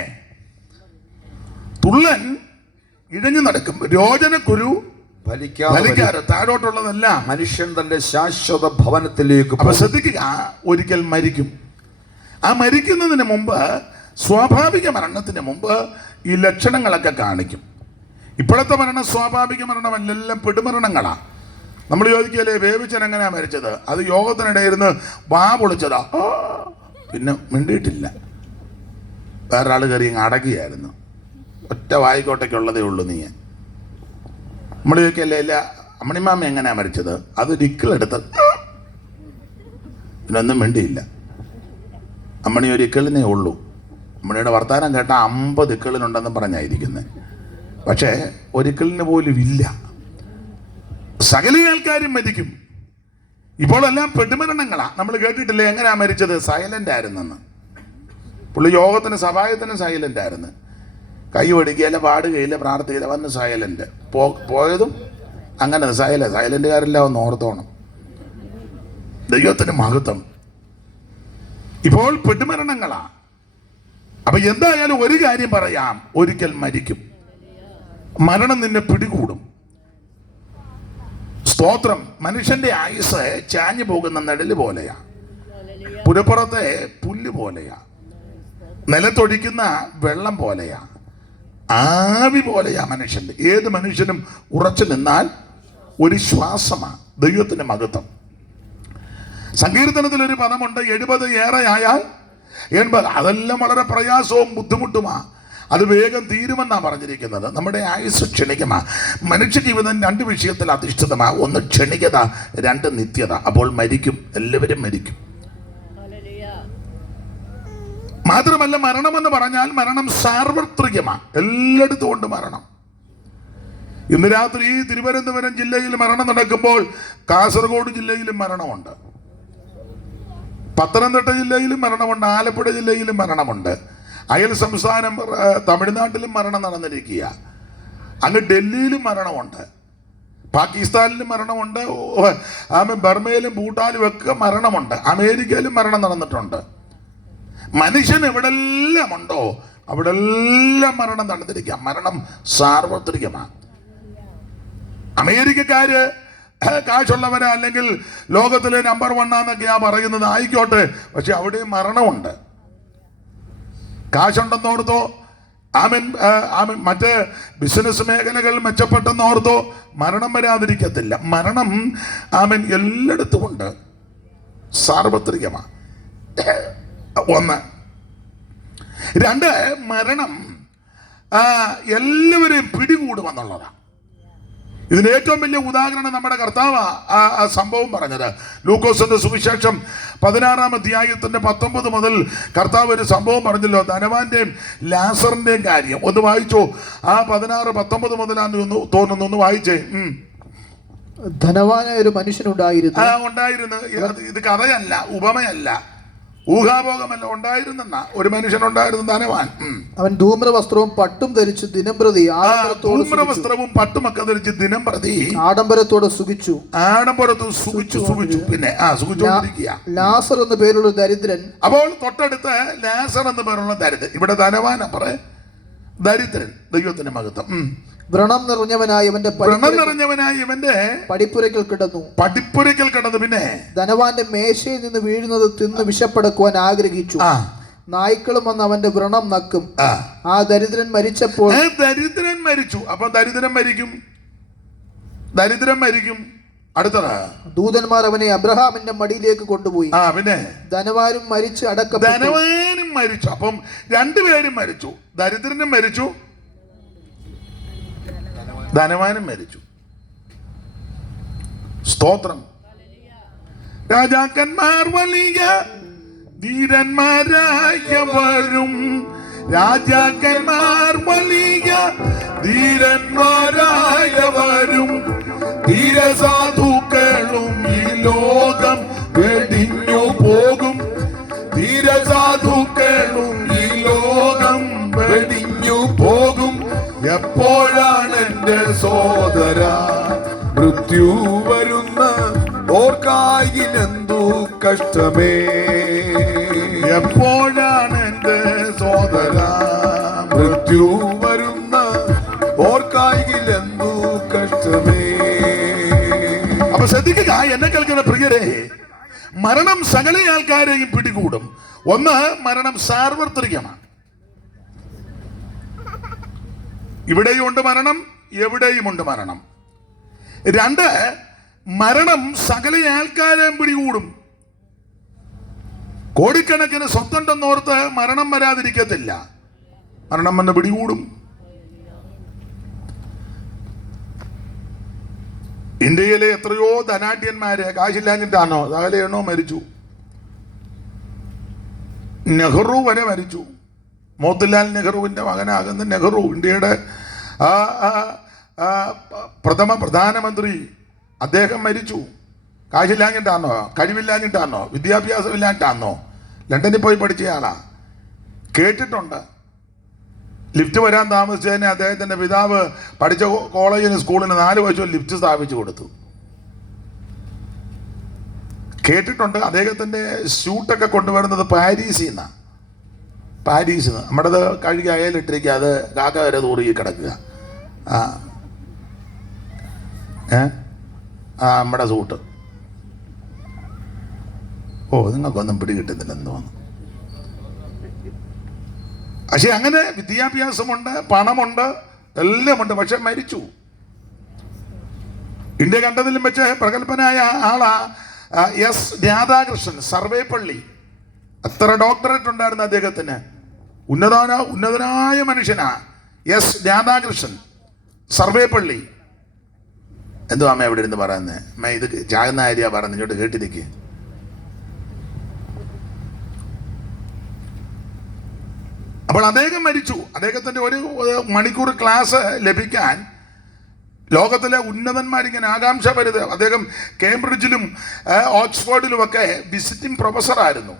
തുള്ളൻ ഇഴഞ്ഞു നടക്കും, രോചനക്കുരു ഫലിക്കാതെ. താഴോട്ടുള്ളതെല്ലാം മനുഷ്യൻ തന്റെ ശാശ്വത ഭവനത്തിലേക്ക്. അപ്പൊ ശ്രദ്ധിക്കുക, ഒരിക്കൽ മരിക്കും. ആ മരിക്കുന്നതിന് മുമ്പ്, സ്വാഭാവിക മരണത്തിന് മുമ്പ് ഈ ലക്ഷണങ്ങളൊക്കെ കാണിക്കും. ഇപ്പോഴത്തെ മരണം സ്വാഭാവിക മരണമല്ലെല്ലാം പെടുമരണങ്ങളാ. നമ്മൾ ചോദിക്കല്ലേ വേവിച്ചൻ എങ്ങനെയാ മരിച്ചത്? അത് യോഗത്തിനിടയിരുന്ന് വാ പൊളിച്ചതാ, പിന്നെ മിണ്ടിയിട്ടില്ല. വേറൊരാൾ കയറി അങ്ങ് അടക്കിയായിരുന്നു. ഒറ്റ വായിക്കോട്ടയ്ക്കുള്ളതേ ഉള്ളൂ. നീ നമ്മൾ ചോദിക്കല്ലേ ഇല്ല അമ്മണിമാമ എങ്ങനെയാ മരിച്ചത്? അത് ഇക്കിളെടുത്ത് പിന്നെ ഒന്നും മിണ്ടിയില്ല. അമ്മണി ഒരു ഇക്കിളിനേ ഉള്ളൂ. അമ്മണിയുടെ വർത്താനം കേട്ടാൽ 50 ഇക്കിളിനുണ്ടെന്ന് പറഞ്ഞായിരിക്കുന്നത്. പക്ഷേ ഒരിക്കലിന് പോലും ഇല്ല. സകല ആൾക്കാരും മരിക്കും. ഇപ്പോഴെല്ലാം പെടുമരണങ്ങളാ. നമ്മൾ കേട്ടിട്ടില്ലേ എങ്ങനെയാ മരിച്ചത്? സൈലന്റ് ആയിരുന്നെന്ന്. പുള്ളി യോഗത്തിന് സഭായത്തിന് സൈലന്റ് ആയിരുന്നു. കൈ ഒടിക്കുകയില്ല, പാടുകയില്ല, പ്രാർത്ഥിക്കില്ല, വന്ന് സൈലന്റ്. പോയതും അങ്ങനെ സൈലന്റുകാരെല്ലാം ഒന്ന് ഓർത്തോണം. ദൈവത്തിന് മഹത്വം. ഇപ്പോൾ പെടുമരണങ്ങളാ. അപ്പൊ എന്തായാലും ഒരു കാര്യം പറയാം, ഒരിക്കൽ മരിക്കും. മരണം നിന്നെ പിടികൂടും. സ്തോത്രം. മനുഷ്യന്റെ ആയുസ് ചാഞ്ഞു പോകുന്ന നിഴല് പോലെയാ, പുരപ്പുറത്തെ പുല്ല് പോലെയാ, നിലത്തൊഴിക്കുന്ന വെള്ളം പോലെയാ, ആവി പോലെയാ മനുഷ്യന്റെ. ഏത് മനുഷ്യനും ഉറച്ചു നിന്നാൽ ഒരു ശ്വാസമാണ്. ദൈവത്തിന്റെ മഹത്വം. സങ്കീർത്തനത്തിൽ ഒരു പദമുണ്ട്, 70 ഏറെ ആയാൽ 80. അതെല്ലാം വളരെ പ്രയാസവും ബുദ്ധിമുട്ടുമാ. അത് വേഗം തീരുമെന്നാ പറഞ്ഞിരിക്കുന്നത്. നമ്മുടെ ആയുസ് ക്ഷണികമാ. മനുഷ്യ ജീവിതം 2 വിഷയത്തിൽ അധിഷ്ഠിതമാ. ഒന്ന് ക്ഷണികത, 2 നിത്യത. അപ്പോൾ മരിക്കും, എല്ലാവരും മരിക്കും. മാത്രമല്ല മരണമെന്ന് പറഞ്ഞാൽ മരണം സാർവത്രികമാ. എല്ലായിടത്തും ഉണ്ട് മരണം. ഇന്ന് രാത്രി തിരുവനന്തപുരം ജില്ലയിൽ മരണം നടക്കുമ്പോൾ കാസർഗോഡ് ജില്ലയിലും മരണമുണ്ട്, പത്തനംതിട്ട ജില്ലയിലും മരണമുണ്ട്, ആലപ്പുഴ ജില്ലയിലും മരണമുണ്ട്, അയൽ സംസ്ഥാനം തമിഴ്നാട്ടിലും മരണം നടന്നിരിക്കുക, അങ്ങ് ഡൽഹിയിലും മരണമുണ്ട്, പാകിസ്ഥാനിലും മരണമുണ്ട്, ബർമയിലും ഭൂട്ടാനിലും ഒക്കെ മരണമുണ്ട്, അമേരിക്കയിലും മരണം നടന്നിട്ടുണ്ട്. മനുഷ്യൻ എവിടെല്ലാം ഉണ്ടോ അവിടെല്ലാം മരണം നടന്നിരിക്കുക. മരണം സാർവത്രികമാണ്. അമേരിക്കക്കാര് കാശുള്ളവരാ, അല്ലെങ്കിൽ ലോകത്തിലെ നമ്പർ 1 എന്നൊക്കെയാ പറയുന്നത്. ആയിക്കോട്ടെ, പക്ഷെ അവിടെയും മരണമുണ്ട്. കാശുണ്ടെന്നോർത്തോ, മറ്റേ ബിസിനസ് മേഖലകൾ മെച്ചപ്പെട്ടെന്നോർത്തോ മരണം വരാതിരിക്കത്തില്ല. മരണം എല്ലായിടത്തും ഉണ്ട്, സാർവത്രികമാണ്. 1. 2, മരണം എല്ലാവരെയും പിടികൂടുമെന്നുള്ളതാണ്. ഇതിന് ഏറ്റവും വലിയ ഉദാഹരണം നമ്മുടെ കർത്താവ് ആ സംഭവം പറഞ്ഞത്. ലൂക്കോസിന്റെ സുവിശേഷം 16-ാം അധ്യായത്തിന്റെ 19 മുതൽ കർത്താവ് ഒരു സംഭവം പറഞ്ഞല്ലോ, ധനവാന്റെയും ലാസറിന്റെയും കാര്യം. ഒന്ന് വായിച്ചോ. ആ 16-19 മുതലാന്ന് തോന്നുന്നു. ഒന്ന് വായിച്ചേ. ധനവാനായ ഒരു മനുഷ്യനുണ്ടായിരുന്നു. ഇത് കഥയല്ല, ഉപമയല്ല, ഊഹാഭോഗമല്ല. ഉണ്ടായിരുന്ന ഒരു മനുഷ്യനുണ്ടായിരുന്നു, ധനവാൻ. അവൻ ധൂമ്രവസ്ത്രവും പട്ടും ധരിച്ച് ദിനംപ്രതി ധൂമ്രവസ്ത്രവും പട്ടുമൊക്കെ ധരിച്ച് ദിനംപ്രതി ആഡംബരത്തോടെ സുഖിച്ചു. പിന്നെ സുഖിച്ചുകൊണ്ടിരിക്കുക. ലാസർ എന്ന പേരുള്ള ദരിദ്രൻ. അപ്പോൾ തൊട്ടടുത്ത് ലാസർ എന്ന പേരുള്ള ദരിദ്രൻ. ഇവിടെ ധനവാൻ അപ്പറേ ദരിദ്രൻ. ദൈവത്തിന്റെ മഹത്വം. വ്രണം നിറഞ്ഞവനായി ഇവന്റെ പടിപ്പുരയ്ക്കൽ കിടന്നു. പിന്നെ ധനവാന്റെ മേശയിൽ നിന്ന് വീഴുന്നത് തിന്ന് വിശപ്പടക്കുവാൻ ആഗ്രഹിച്ചു. നായ്ക്കളും വന്ന് അവന്റെ വ്രണം നക്കും. ആ ദരിദ്രൻ മരിച്ചപ്പോൾ ദരിദ്രൻ മരിച്ചു. അപ്പൊ ദരിദ്രൻ മരിക്കും. അടുത്തത് ദൂതന്മാർ അവനെ അബ്രഹാമിന്റെ മടിയിലേക്ക് കൊണ്ടുപോയി. പിന്നെ ധനവാനും മരിച്ച് അടക്കപ്പെട്ടു. ധനവാനും മരിച്ചു. അപ്പം രണ്ടുപേരും മരിച്ചു. ദരിദ്രനും മരിച്ചു, ധനവാനും മരിച്ചു. സ്തോത്രം. രാജാക്കന്മാർ വലിയ ധീരന്മാരായവരും, രാജാക്കന്മാർ വലിയ ധീരന്മാരായവരും, ധീരസാധുക്കളും ഈ ലോകം വെടിഞ്ഞു പോകും. ധീരസാധുക്കളും ഈ ലോകം വെടിഞ്ഞു പോകും. എപ്പോഴാണ് എന്റെ സോദര മൃത്യു വരുന്ന ഓർക്കായിലെന്തു കഷ്ടമേ. എപ്പോഴാണ് എന്റെ സോദര മൃത്യു വരുന്ന ഓർക്കായിലെന്തു കഷ്ടമേ. അപ്പൊ ശ്രദ്ധിക്കുക, എന്നെ കേൾക്കുന്ന പ്രിയരെ, മരണം സകല ആൾക്കാരെയും പിടികൂടും. ഒന്ന്, മരണം സാർവത്രികമാണ്. ഇവിടെയും ഉണ്ട് മരണം, എവിടെയും ഉണ്ട് മരണം. രണ്ട്, മരണം സകല ആൾക്കാരെയും പിടികൂടും. കോടിക്കണക്കിന് സ്വത്തുണ്ടെന്നോർത്ത് മരണം വരാതിരിക്കത്തില്ല, മരണം വന്ന് പിടികൂടും. ഇന്ത്യയിലെ എത്രയോ ധനാഢ്യന്മാര് കാശില്ലാഞ്ഞിട്ടാണോ സകലയെണ്ണോ മരിച്ചു. നെഹ്റു വരെ മരിച്ചു. മോത്തിലാൽ നെഹ്റുവിൻ്റെ മകനാകുന്ന നെഹ്റു, ഇന്ത്യയുടെ പ്രഥമ പ്രധാനമന്ത്രി, അദ്ദേഹം മരിച്ചു. കാശില്ലാഞ്ഞിട്ടാണോ, കഴിവില്ലാഞ്ഞിട്ടാണോ, വിദ്യാഭ്യാസം ഇല്ലാഞ്ഞിട്ടാണോ? ലണ്ടനിൽ പോയി പഠിച്ചയാളാ. കേട്ടിട്ടുണ്ട്. ലിഫ്റ്റ് വരാൻ താമസിച്ചതിന് അദ്ദേഹത്തിൻ്റെ പിതാവ് പഠിച്ച കോളേജിന് സ്കൂളിന് 4 വർഷം ലിഫ്റ്റ് സ്ഥാപിച്ചു കൊടുത്തു. കേട്ടിട്ടുണ്ട്. അദ്ദേഹത്തിൻ്റെ സ്യൂട്ടൊക്കെ കൊണ്ടുവരുന്നത് പാരീസിൽ നിന്നാണ്. പാരീസിൽ നിന്ന്. നമ്മുടേത് കഴുകി അയലിട്ടിരിക്കുക, അത് കാക്ക വരെ തൂറി കിടക്കുക. നമ്മുടെ സൂട്ട്. ഓ, നിങ്ങൾക്കൊന്നും പിടികിട്ടുന്നില്ലെന്ന് തോന്നുന്നു. പക്ഷെ അങ്ങനെ വിദ്യാഭ്യാസമുണ്ട്, പണമുണ്ട്, എല്ലാമുണ്ട്. പക്ഷെ മരിച്ചു. ഇന്ത്യ കണ്ടതിലും വെച്ച് പ്രഗത്ഭനായ ആളാ എസ് രാധാകൃഷ്ണൻ, സർവേപ്പള്ളി. അത്ര ഡോക്ടറേറ്റ് ഉണ്ടായിരുന്നു അദ്ദേഹത്തിന്. ഉന്നതനായ മനുഷ്യനാ എസ് രാധാകൃഷ്ണൻ, സർവേപ്പള്ളി. എന്തോ അമ്മ എവിടെ ഇരുന്ന് പറയുന്നത്? അമ്മ ഇത് ചാകുന്ന കാര്യ പറഞ്ഞു, ഇങ്ങോട്ട് കേട്ടിരിക്കുക. അപ്പോൾ അദ്ദേഹം മരിച്ചു. അദ്ദേഹത്തിൻ്റെ 1 മണിക്കൂർ ക്ലാസ് ലഭിക്കാൻ ലോകത്തിലെ ഉന്നതന്മാരിങ്ങനെ ആകാംക്ഷ വരുത്. അദ്ദേഹം കേംബ്രിഡ്ജിലും ഓക്സ്ഫോർഡിലുമൊക്കെ വിസിറ്റിംഗ് പ്രൊഫസറായിരുന്നു.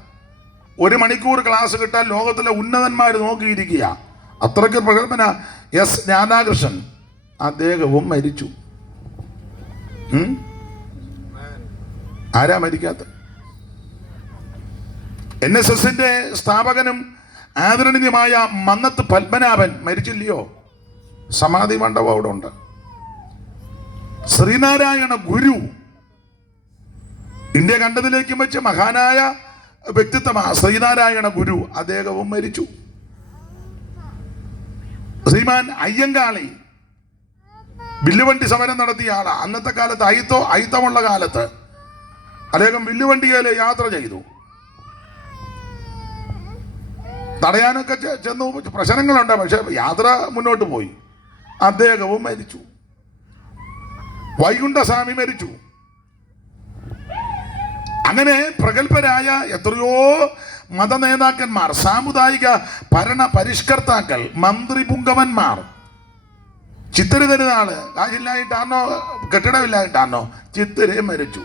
1 മണിക്കൂർ ക്ലാസ് കിട്ടാൻ ലോകത്തിലെ ഉന്നതന്മാർ നോക്കിയിരിക്കുക. അത്രയ്ക്ക് പ്രഗത്ഭന എസ് രാധാകൃഷ്ണൻ. അദ്ദേഹവും മരിച്ചു. ആരാ മരിക്കാത്ത? NSSന്റെ സ്ഥാപകനും ആദരണീയമായ മന്നത്ത് പത്മനാഭൻ മരിച്ചില്ലയോ? സമാധി മണ്ഡപം അവിടെ ഉണ്ട്. ശ്രീനാരായണ ഗുരു, ഇന്ത്യ കണ്ടതിലേക്കും വെച്ച് മഹാനായ വ്യക്തിത്വമാണ് ശ്രീനാരായണ ഗുരു. അദ്ദേഹവും മരിച്ചു. ശ്രീമാൻ അയ്യങ്കാളി വില്ലുവണ്ടി സമരം നടത്തിയ ആളാ. അന്നത്തെ കാലത്ത് അയിത്തമുള്ള കാലത്ത് അദ്ദേഹം വില്ലുവണ്ടിയിൽ യാത്ര ചെയ്തു. തടയാനൊക്കെ ചെന്നു, പ്രശ്നങ്ങളുണ്ട്. പക്ഷെ യാത്ര മുന്നോട്ട് പോയി. അദ്ദേഹവും മരിച്ചു. വൈകുണ്ഠസ്വാമി മരിച്ചു. അങ്ങനെ പ്രഗത്ഭരായ എത്രയോ മതനേതാക്കന്മാർ, സാമുദായിക ഭരണ പരിഷ്കർത്താക്കൾ, മന്ത്രി പുങ്കവന്മാർ, ചിത്തിര തരുന്നാള് കാശില്ലായിട്ടാണോ കെട്ടിടമില്ലായിട്ടാണോ ചിത്തിരെ മരിച്ചു.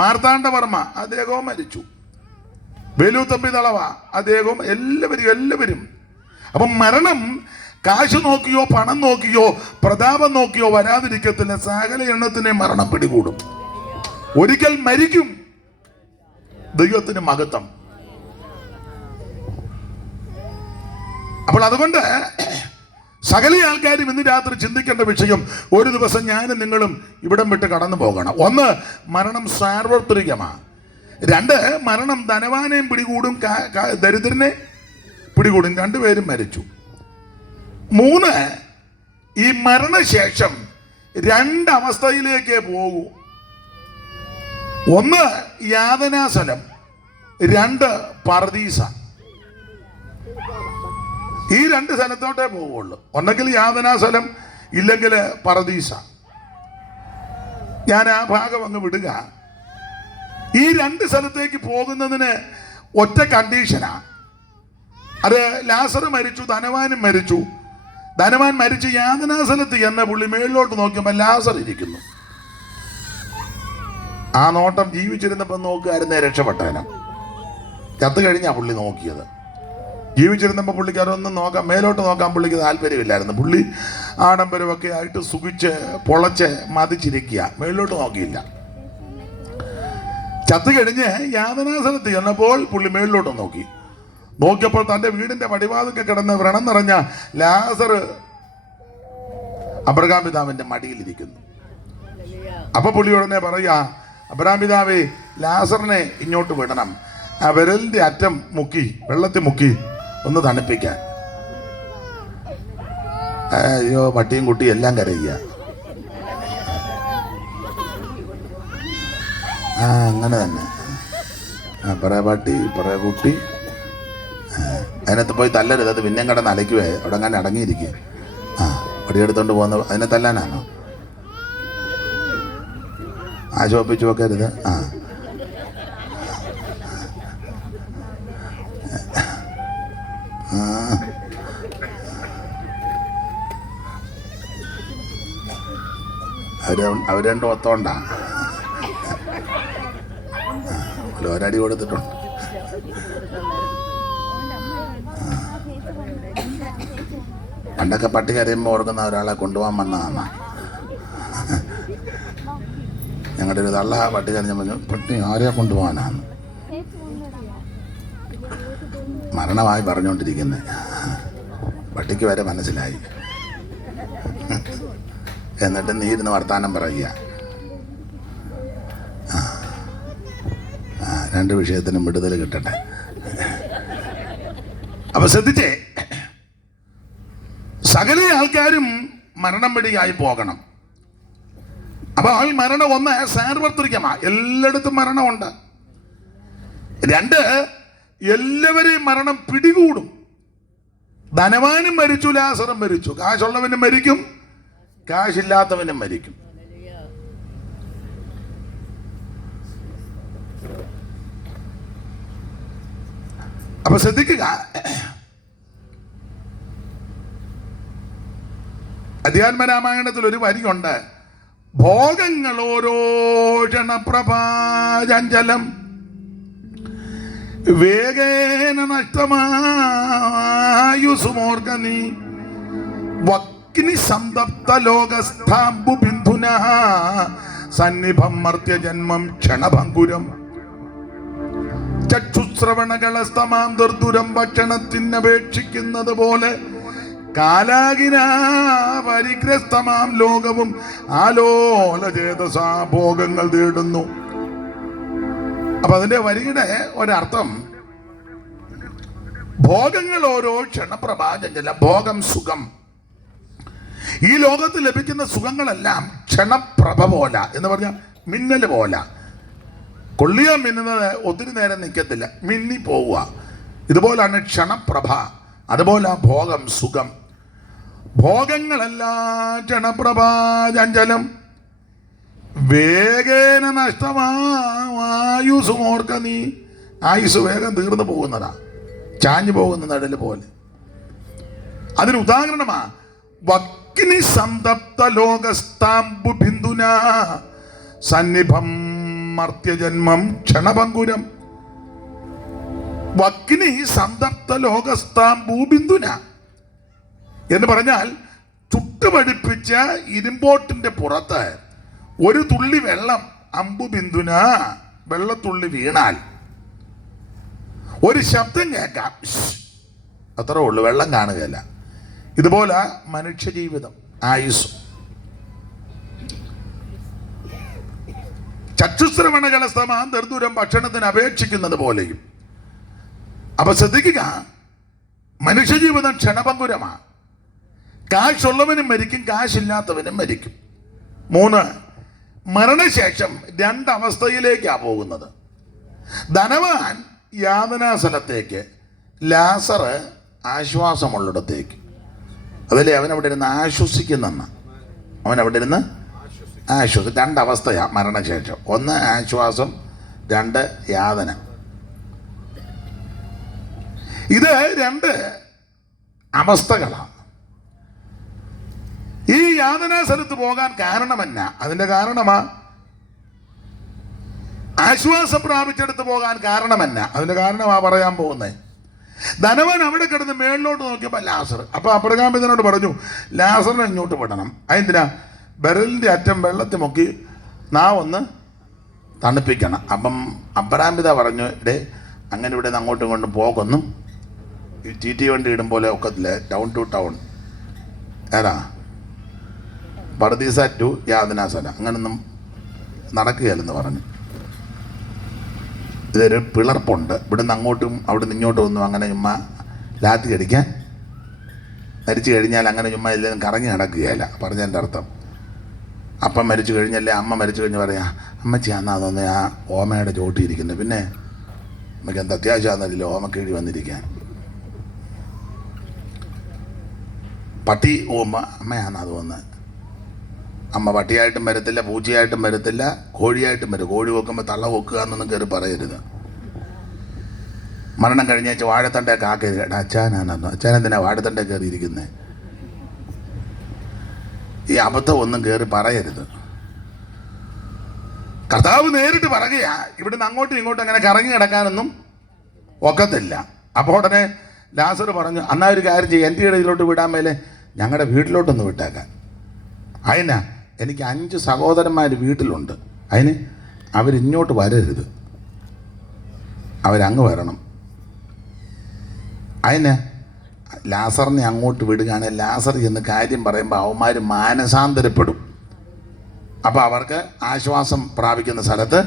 മാർത്താണ്ഡവർമ്മ അദ്ദേഹവും മരിച്ചു. വേലുത്തമ്പി തളവ അദ്ദേഹവും, എല്ലാവരും. അപ്പം മരണം കാശ് നോക്കിയോ പണം നോക്കിയോ പ്രതാപം നോക്കിയോ വരാതിരിക്കത്തില്ല. സകല എണ്ണത്തിനെ മരണം പിടികൂടും. ഒരിക്കൽ മരിക്കും. ദൈവത്തിന് മഹത്വം. അപ്പോൾ അതുകൊണ്ട് സകല ആൾക്കാരും ഇന്ന് രാത്രി ചിന്തിക്കേണ്ട വിഷയം, ഒരു ദിവസം ഞാനും നിങ്ങളും ഇവിടം വിട്ട് കടന്നു പോകണം. 1, മരണം സാർവത്രികമാണ്. 2, മരണം ധനവാനെയും പിടികൂടും, ദരിദ്രനെ പിടികൂടും. 2 പേരും മരിച്ചു. 3, ഈ മരണശേഷം രണ്ടവസ്ഥയിലേക്കേ പോകൂ. ഒന്ന് യാതനാസ്ഥലം, രണ്ട് പർദീസ. ഈ രണ്ട് സ്ഥലത്തോട്ടേ പോവുള്ളൂ. ഒന്നെങ്കിൽ യാതനാസ്ഥലം, ഇല്ലെങ്കിൽ പർദീസ. ഞാൻ ആ ഭാഗം അങ്ങ് വിടുക. ഈ രണ്ട് സ്ഥലത്തേക്ക് പോകുന്നതിന് ഒറ്റ കണ്ടീഷനാ. അത് ലാസർ മരിച്ചു, ധനവാനും മരിച്ചു. ധനവാൻ മരിച്ച് യാതനാസ്ഥലത്ത് എന്ന പുള്ളി മേളിലോട്ട് നോക്കിയപ്പോൾ ലാസർ ഇരിക്കുന്നു. ആ നോട്ടം ജീവിച്ചിരുന്നപ്പോൾ നോക്കുകാരനെ രക്ഷപ്പെട്ടേനെ. ചത്തു കഴിഞ്ഞാ പുള്ളി നോക്കിയത്. ജീവിച്ചിരുന്നപ്പോൾ പുള്ളിക്ക് അതൊന്നും നോക്കാം, മേലോട്ട് നോക്കാൻ പുള്ളിക്ക് താല്പര്യമില്ലായിരുന്നു. പുള്ളി ആഡംബരമൊക്കെ ആയിട്ട് സുഖിച്ച് പൊളച്ച് മതിച്ചിരിക്കുക, മേളിലോട്ട് നോക്കിയില്ല. ചത്തു കഴിഞ്ഞ് യാതനാസ്ഥലത്ത് ചെന്നപ്പോൾ പുള്ളി മേളിലോട്ട് നോക്കി. നോക്കിയപ്പോൾ തൻ്റെ വീടിൻ്റെ പടിവാതിൽക്ക് കിടന്ന് വ്രണം നിറഞ്ഞ ലാസർ അബ്രഹാം പിതാവിൻ്റെ മടിയിലിരിക്കുന്നു. അപ്പൊ പുള്ളി ഉടനെ പറയാ, അബ്രഹാം പിതാവേ, ലാസറിനെ ഇങ്ങോട്ട് വിടണം, ആ വിരലിന്റെ അറ്റം മുക്കി വെള്ളത്തിൽ മുക്കി ഒന്ന് തണുപ്പിക്കാൻ. അയ്യോ, പട്ടിയും കുട്ടിയും എല്ലാം കരയുക. അങ്ങനെ തന്നെ. പറയാ പട്ടി, പറയാ കുട്ടി. അതിനകത്ത് പോയി തല്ലരുത്, അത് പിന്നെയും കിടന്ന് അലയ്ക്കുവേ, അവിടെ അങ്ങനെ അടങ്ങിയിരിക്കുക. പടിയെടുത്തോണ്ട് പോകുന്ന അതിനെ തല്ലാനാണോ? ആശോപ്പിച്ചു വെക്കരുത്. അവർ രണ്ടും ഒത്തോണ്ടാ ഒരടി കൊടുത്തിട്ടുണ്ട്. പണ്ടൊക്കെ പട്ടി കരയുമ്പോൾ ഓർക്കുന്ന ഒരാളെ കൊണ്ടുപോകാൻ വന്നതാണ്. ഞങ്ങളുടെ ഒരു തള്ള പട്ടി കരഞ്ഞ പറഞ്ഞു, പട്ടി ആരെയാ കൊണ്ടുപോകാനാണ്? മരണമായി പറഞ്ഞുകൊണ്ടിരിക്കുന്നത്. പട്ടിക്ക് വരെ മനസ്സിലായി. എന്നിട്ട് നീ ഇരുന്ന് വർത്താനം പറയുക. രണ്ട് വിഷയത്തിനും വിടുതൽ കിട്ടട്ടെ. അപ്പൊ ശ്രദ്ധിച്ചേ, സകല ആൾക്കാരും മരണം പിടിയായി പോകണം. അപ്പൊ ആ മരണം ഒന്ന് സാർവത്രികമാ, എല്ലായിടത്തും മരണമുണ്ട്. രണ്ട്, എല്ലാവരെയും മരണം പിടികൂടും. ധനവാനും മരിച്ചു, ലാസറും മരിച്ചു. കാശുള്ളവനും മരിക്കും, കാശില്ലാത്തവനും മരിക്കും. അപ്പൊ ശ്രദ്ധിക്കുക, അധ്യാത്മരാമായണത്തിൽ ഒരു വരിയുണ്ട്, ഭോഗങ്ങൾ ഓരോ ക്ഷണപ്രഭാചഞ്ചലം വേഗേന നഷ്ടമായുസുമോർക്ക നീ വക്നി സന്തപ്ത ലോകസ്ഥാംബു ബിന്ദുന സന്നിഭം മർത്യജന്മം ക്ഷണഭങ്കുരം ചക്ഷുശ്രവണകളസ്തമാം ദുർദുരം ഭക്ഷണത്തിനപേക്ഷിക്കുന്നത് പോലെ കാലാകിന പരിഗ്രസ്തമാം ലോകവും ആലോലചേതസാ ഭോഗങ്ങൾ തേടുന്നു. അപ്പൊ അതിന്റെ വരിയുടെ ഒരർത്ഥം, ഭോഗങ്ങൾ ഓരോ ക്ഷണപ്രഭാചഞ്ചല. ഭോഗം, സുഖം, ഈ ലോകത്ത് ലഭിക്കുന്ന സുഖങ്ങളെല്ലാം ക്ഷണപ്രഭ പോല, എന്ന് പറഞ്ഞാൽ മിന്നൽ പോല. കൊള്ളിയാൻ മിന്നുന്നത് ഒത്തിരി നേരം നിൽക്കത്തില്ല, മിന്നി പോവുക. ഇതുപോലാണ് ക്ഷണപ്രഭ. അതുപോലെ ഭോഗം, സുഖം. ഭോഗങ്ങളെല്ലാം ക്ഷണപ്രഭാചഞ്ചലം വേഗേന നഷ്ടമായുസുമോർക്ക നീ. ആയുസ് വേഗം തീർന്നു പോകുന്നതാ, ചാഞ്ഞു പോകുന്ന നടല് പോലെ. അതിന് ഉദാഹരണമാ വക്നി സന്തപ്ത ലോകസ്ഥാംബു ബിന്ദുന സന്നിഭം മർത്യജന്മം ക്ഷണഭങ്കുരം. വക്നി സന്തപ്ത ലോകസ്ഥാംബു ബിന്ദുന എന്ന് പറഞ്ഞാൽ ചുട്ടുപടിപ്പിച്ച ഇരുമ്പോട്ടിന്റെ പുറത്ത് ഒരു തുള്ളി വെള്ളം, അമ്പു ബിന്ദുന, വെള്ളത്തുള്ളി വീണാൽ ഒരു ശബ്ദം കേൾക്കാം, അത്രേ ഉള്ളു, വെള്ളം കാണുകയില്ല. ഇതുപോലെ മനുഷ്യജീവിതം, ആയുസ്. ചക്ഷുശ്രവണകളസ്തമാം ദർദൂരം ഭക്ഷണത്തിന് അപേക്ഷിക്കുന്നത് പോലെയും. അപ്പൊ ശ്രദ്ധിക്കുക, മനുഷ്യജീവിതം ക്ഷണഭങ്കുരമാണ്. കാശുള്ളവനും മരിക്കും, കാശില്ലാത്തവനും മരിക്കും. 3, മരണശേഷം രണ്ടവസ്ഥയിലേക്കാണ് പോകുന്നത്. ധനവാൻ യാതനാസ്ഥലത്തേക്ക്, ലാസർ ആശ്വാസമുള്ളിടത്തേക്ക്. അതല്ലേ അവനവിടെ ഇരുന്ന് ആശ്വസിക്കുന്നെന്ന്. അവനവിടെ ഇരുന്ന് രണ്ടവസ്ഥയാണ് മരണശേഷം. 1 ആശ്വാസം, 2 യാതന. ഇത് 2 അവസ്ഥകളാണ്. ഈ യാതനാ സ്ഥലത്ത് പോകാൻ കാരണമെന്ന? അതിന്റെ കാരണമാ. ആശ്വാസം പ്രാപിച്ചെടുത്ത് പോകാൻ കാരണമെന്ന? അതിന്റെ കാരണമാ പറയാൻ പോകുന്നത്. ധനവൻ അവിടെ കിടന്ന് മേളിലോട്ട് നോക്കിയപ്പോൾ ലാസർ. അപ്പൊ അബ്രഹാം പിതാവിനോട് പറഞ്ഞു, ലാസറിനെ ഇങ്ങോട്ട് വിടണം. അതെന്തിനാ? ബെരലിന്റെ അറ്റം വെള്ളത്തിൽ മുക്കി നാവൊന്ന് തണുപ്പിക്കണം. അപ്പം അബ്രഹാം പിതാവ് പറഞ്ഞു, അങ്ങനെ ഇവിടെ നിന്ന് അങ്ങോട്ടും ഇങ്ങോട്ടും പോകൊന്നും ഈ TT വണ്ടി ഇടും പോലെ ഒക്കത്തില്ല. ടൗൺ ടു ടൗൺ, ഏതാ പർദീസ ടു യാതനാസല, അങ്ങനൊന്നും നടക്കുകയല്ലെന്ന് പറഞ്ഞു. ഇതൊരു പിളർപ്പുണ്ട്. ഇവിടുന്ന് അങ്ങോട്ടും അവിടുന്ന് ഇങ്ങോട്ടും ഒന്നും അങ്ങനെ ചുമ്മാ ലാത്തി അടിക്കാൻ മരിച്ചു കഴിഞ്ഞാൽ അങ്ങനെ ചുമ്മാ എല്ലാം കറങ്ങി നടക്കുകയല്ല പറഞ്ഞതിൻ്റെ അർത്ഥം. അപ്പം മരിച്ചു കഴിഞ്ഞല്ലേ, അമ്മ മരിച്ചു കഴിഞ്ഞ് പറയാം, അമ്മച്ചിയാന്നാ തോന്നി ആ ഓമയുടെ ചോട്ടിയിരിക്കുന്നത്, പിന്നെ നമുക്ക് എന്താ അത്യാവശ്യമാണെന്നല്ലോ ഓമക്കീഴി വന്നിരിക്കാൻ. പട്ടി ഓമ്മ അമ്മയാന്നാ തോന്നുന്നത്. അമ്മ പട്ടിയായിട്ടും വരത്തില്ല, പൂച്ചയായിട്ടും വരത്തില്ല, കോഴിയായിട്ടും വരും. കോഴി വെക്കുമ്പോൾ തള്ള വെക്കുക എന്നൊന്നും കയറി പറയരുത്. മരണം കഴിഞ്ഞേച്ച് വാഴത്തണ്ടേ കാക്കരുത്. അച്ഛനാണെന്നോ, അച്ഛനെന്തിനാ വാഴത്തണ്ടേ കയറിയിരിക്കുന്നത്? ഈ അബദ്ധം ഒന്നും കയറി പറയരുത്. കർത്താവ് നേരിട്ട് പറയുകയാ, ഇവിടുന്ന് അങ്ങോട്ടും ഇങ്ങോട്ടും അങ്ങനെ കറങ്ങി കിടക്കാനൊന്നും ഒക്കത്തില്ല. അപ്പോൾ ഉടനെ ലാസർ പറഞ്ഞു, എന്നാ ഒരു കാര്യം ചെയ്യും, എൻ്റെ ഇടയിലോട്ട് വിടാൻ മേലെ ഞങ്ങളുടെ വീട്ടിലോട്ടൊന്ന് വിട്ടേക്കാൻ. അതിനാ, എനിക്ക് 5 സഹോദരന്മാർ വീട്ടിലുണ്ട്, അതിന് അവരിങ്ങോട്ട് വരരുത്, അവരങ്ങ് വരണം. അതിന് ലാസറിനെ അങ്ങോട്ട് വിടുകയാണെങ്കിൽ ലാസർ എന്ന് കാര്യം പറയുമ്പോൾ അവന്മാർ മാനസാന്തരപ്പെടും. അപ്പോൾ അവർക്ക് ആശ്വാസം പ്രാപിക്കുന്ന സ്ഥലത്ത്.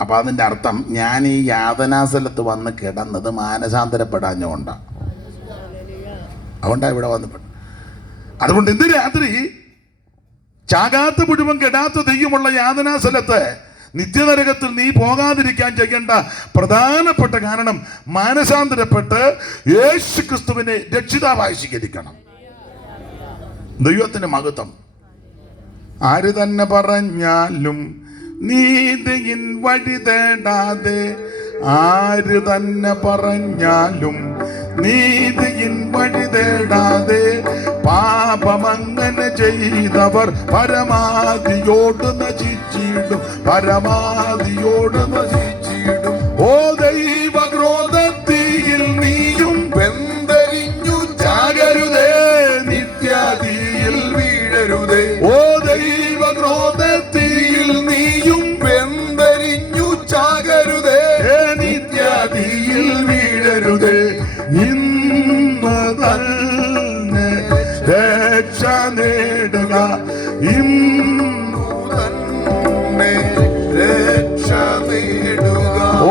അപ്പോൾ അതിൻ്റെ അർത്ഥം ഞാൻ ഈ യാതനാസ്ഥലത്ത് വന്ന് കിടന്നത് മാനസാന്തരപ്പെടാഞ്ഞുകൊണ്ടാണ്. അതുകൊണ്ടാണ് ഇവിടെ വന്ന്. അതുകൊണ്ട് ഇന്ന് രാത്രി ചാകാത്ത മുഴുവൻ കെടാത്ത തെയ്യമുള്ള യാതനാസ്ഥലത്ത് നിത്യനരകത്തിൽ നീ പോകാതിരിക്കാൻ ചെയ്യേണ്ട പ്രധാനപ്പെട്ട കാരണം മാനസാന്തരപ്പെട്ട് യേശു ക്രിസ്തുവിനെ രക്ഷിതാവായി സ്വീകരിക്കണം. ദൈവത്തിന്റെ മഹത്വം. ആര് തന്നെ പറഞ്ഞാലും നീതിയിൻ വഴി തേടാതെ, ആര് തന്നെ പറഞ്ഞാലും നീതിയിൻ വഴി തേടാതെ, പാപമങ്ങനെ ചെയ്തവർ പരമാവധിയോട് നശിച്ചിടും, പരമാവധിയോട് നശിച്ചിടും. ഓ ദൈവക്രോധത്തിൽ നീയും വെന്തരിഞ്ഞു ചാകരുതേ, നിത്യതീയിൽ വീഴരുതേ. ഓ ദൈവക്രോധത്തിൽ നീയും വെന്തരിഞ്ഞു ചാകരുതേ, നിത്യതീയിൽ വീഴരുതേ. ഇന്ന് തന്നെ രക്ഷ നേടുക, ഇന്നു തന്നെ രക്ഷ നേടുക. ഓ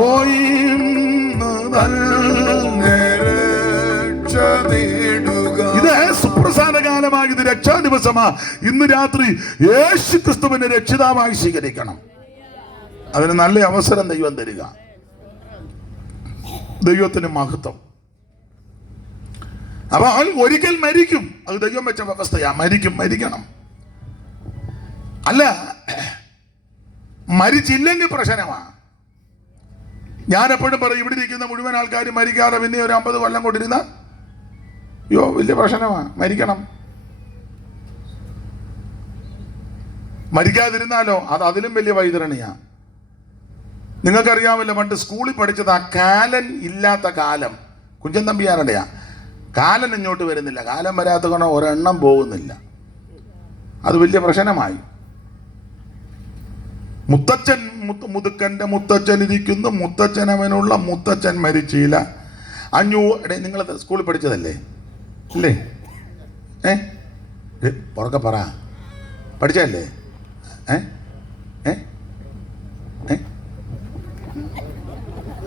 ഇന്ന് തന്നെ രക്ഷ നേടുക. ഇത് സുപ്രധാന കാലമായി, ഇത് രക്ഷാ ദിവസമാ. ഇന്ന് രാത്രി യേശു ക്രിസ്തുവിനെ രക്ഷിതാവായി സ്വീകരിക്കണം. അതിന് നല്ല അവസരം ദൈവം തരിക. ദൈവത്തിന് മഹത്വം. അപ്പൊ അവൻ ഒരിക്കൽ മരിക്കും. അത് ദൈവം വെച്ച വ്യവസ്ഥയാ. മരിക്കണം. അല്ല, മരിച്ചില്ലെങ്കിൽ പ്രശ്നമാ. ഞാൻ എപ്പോഴും പറയും, ഇവിടെ ഇരിക്കുന്ന മുഴുവൻ ആൾക്കാരും മരിക്കാതെ പിന്നെ ഒരു 50 കൊല്ലം കൊണ്ടിരുന്ന വലിയ പ്രശ്നമാ. മരിക്കണം. മരിക്കാതിരുന്നാലോ അത് അതിലും വലിയ വൈതരണിയാ. നിങ്ങൾക്കറിയാമല്ലോ, പണ്ട് സ്കൂളിൽ പഠിച്ചത് ആ കാലൻ ഇല്ലാത്ത കാലം. കുഞ്ചൻ തമ്പിയാരുടെയാ. കാലൻ ഇങ്ങോട്ട് വരുന്നില്ല. കാലം വരാത്ത കാരണം ഒരെണ്ണം പോകുന്നില്ല. അത് വലിയ പ്രശ്നമായി. മുത്തച്ഛൻ മുതുക്കൻ്റെ മുത്തച്ഛൻ ഇരിക്കുന്നു, മുത്തച്ഛൻ അവനുള്ള മുത്തച്ഛൻ മരിച്ചില്ല. നിങ്ങൾ സ്കൂളിൽ പഠിച്ചതല്ലേ? ഇല്ലേ? പുറക്കെ പറ. പഠിച്ചല്ലേ?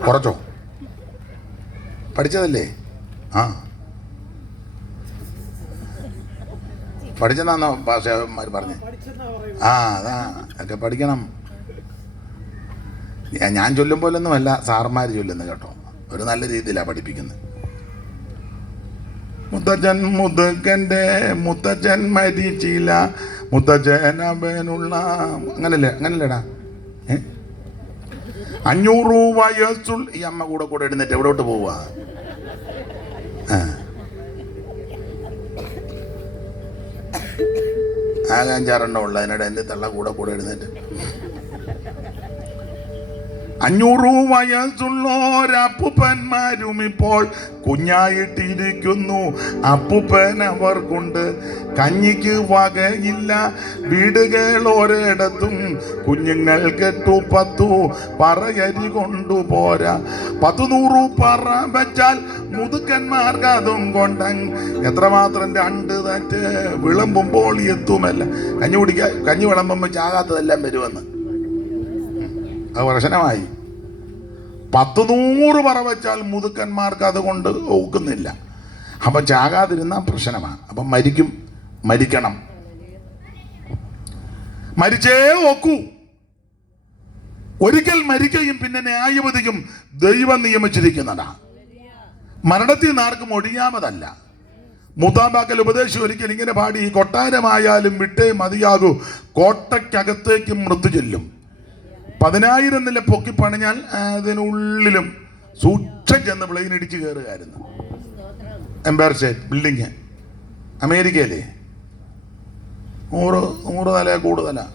കുറച്ചോ പഠിച്ചതല്ലേ? ആ പഠിച്ചെന്നാന്നോ പാസ്റ്റർമാർ പറഞ്ഞേ? അതാ ഒക്കെ പഠിക്കണം. ഞാൻ ചൊല്ലുമ്പോലൊന്നുമല്ല സാർമാർ ചൊല്ലുന്നത് കേട്ടോ. ഒരു നല്ല രീതിയിലാണ് പഠിപ്പിക്കുന്നത്. മുത്തച്ഛൻ്റെ മുത്തച്ഛൻ മരിച്ചില്ല, മുത്തച്ഛൻ അവനുള്ള അങ്ങനല്ലേടാ. 500 വയസ്സുള്ള ഈ അമ്മ കൂടെ എഴുന്നേറ്റ് എവിടോട്ട് പോവുക? ആകെ 5-6 ഉള്ള അതിനിടെ എൻ്റെ തള്ള കൂടെ എഴുന്നേറ്റ് 500 വയസ്സുള്ളോരപ്പൂപ്പന്മാരും ഇപ്പോൾ കുഞ്ഞായിട്ടിരിക്കുന്നു. അപ്പൂപ്പൻ അവർ കൊണ്ട് കഞ്ഞിക്ക് വകയില്ല, വീടുകൾ ഒരിടത്തും കുഞ്ഞുങ്ങൾ കെട്ടു 10 പറയരി കൊണ്ടുപോരാ. 10-100 പറ വെച്ചാൽ മുതുക്കന്മാർക്ക് അതും കൊണ്ടങ് എത്രമാത്രം 2 തറ്റ് വിളമ്പുമ്പോൾ എത്തുമല്ല. കഞ്ഞി വിളമ്പുമ്പോൾ ചാകാത്തതെല്ലാം വരുമെന്ന്. അത് പ്രശ്നമായി. 10-100 പറ വെച്ചാൽ മുതുക്കന്മാർക്ക് അതുകൊണ്ട് ഒക്കുന്നില്ല. അപ്പം ചാകാതിരുന്ന പ്രശ്നമാണ്. അപ്പം മരിക്കണം, മരിച്ചേ ഒക്കൂ. ഒരിക്കൽ മരിക്കുകയും പിന്നെ ന്യായവിധിയും ദൈവം നിയമിച്ചിരിക്കുന്നതാ. മരണത്തിൽ നിന്ന് ആർക്കും ഒഴിയാമതല്ല. മൂത്താമ്പാക്കൽ ഉപദേശം ഒരിക്കൽ ഇങ്ങനെ പാടി: കൊട്ടാരമായാലും വിട്ടേ മതിയാകൂ, കോട്ടയ്ക്കകത്തേക്കും മൃത്യു ചെല്ലും. 10,000 നില പൊക്കി പണിഞ്ഞാൽ അതിനുള്ളിലും സൂക്ഷം ചെന്ന് പ്ലെയിൻ ഇടിച്ച് കയറുകയായിരുന്നു. എംപയർ സ്റ്റേറ്റ് ബിൽഡിങ് അമേരിക്കയിലെ 100 നില കൂടുതലാ.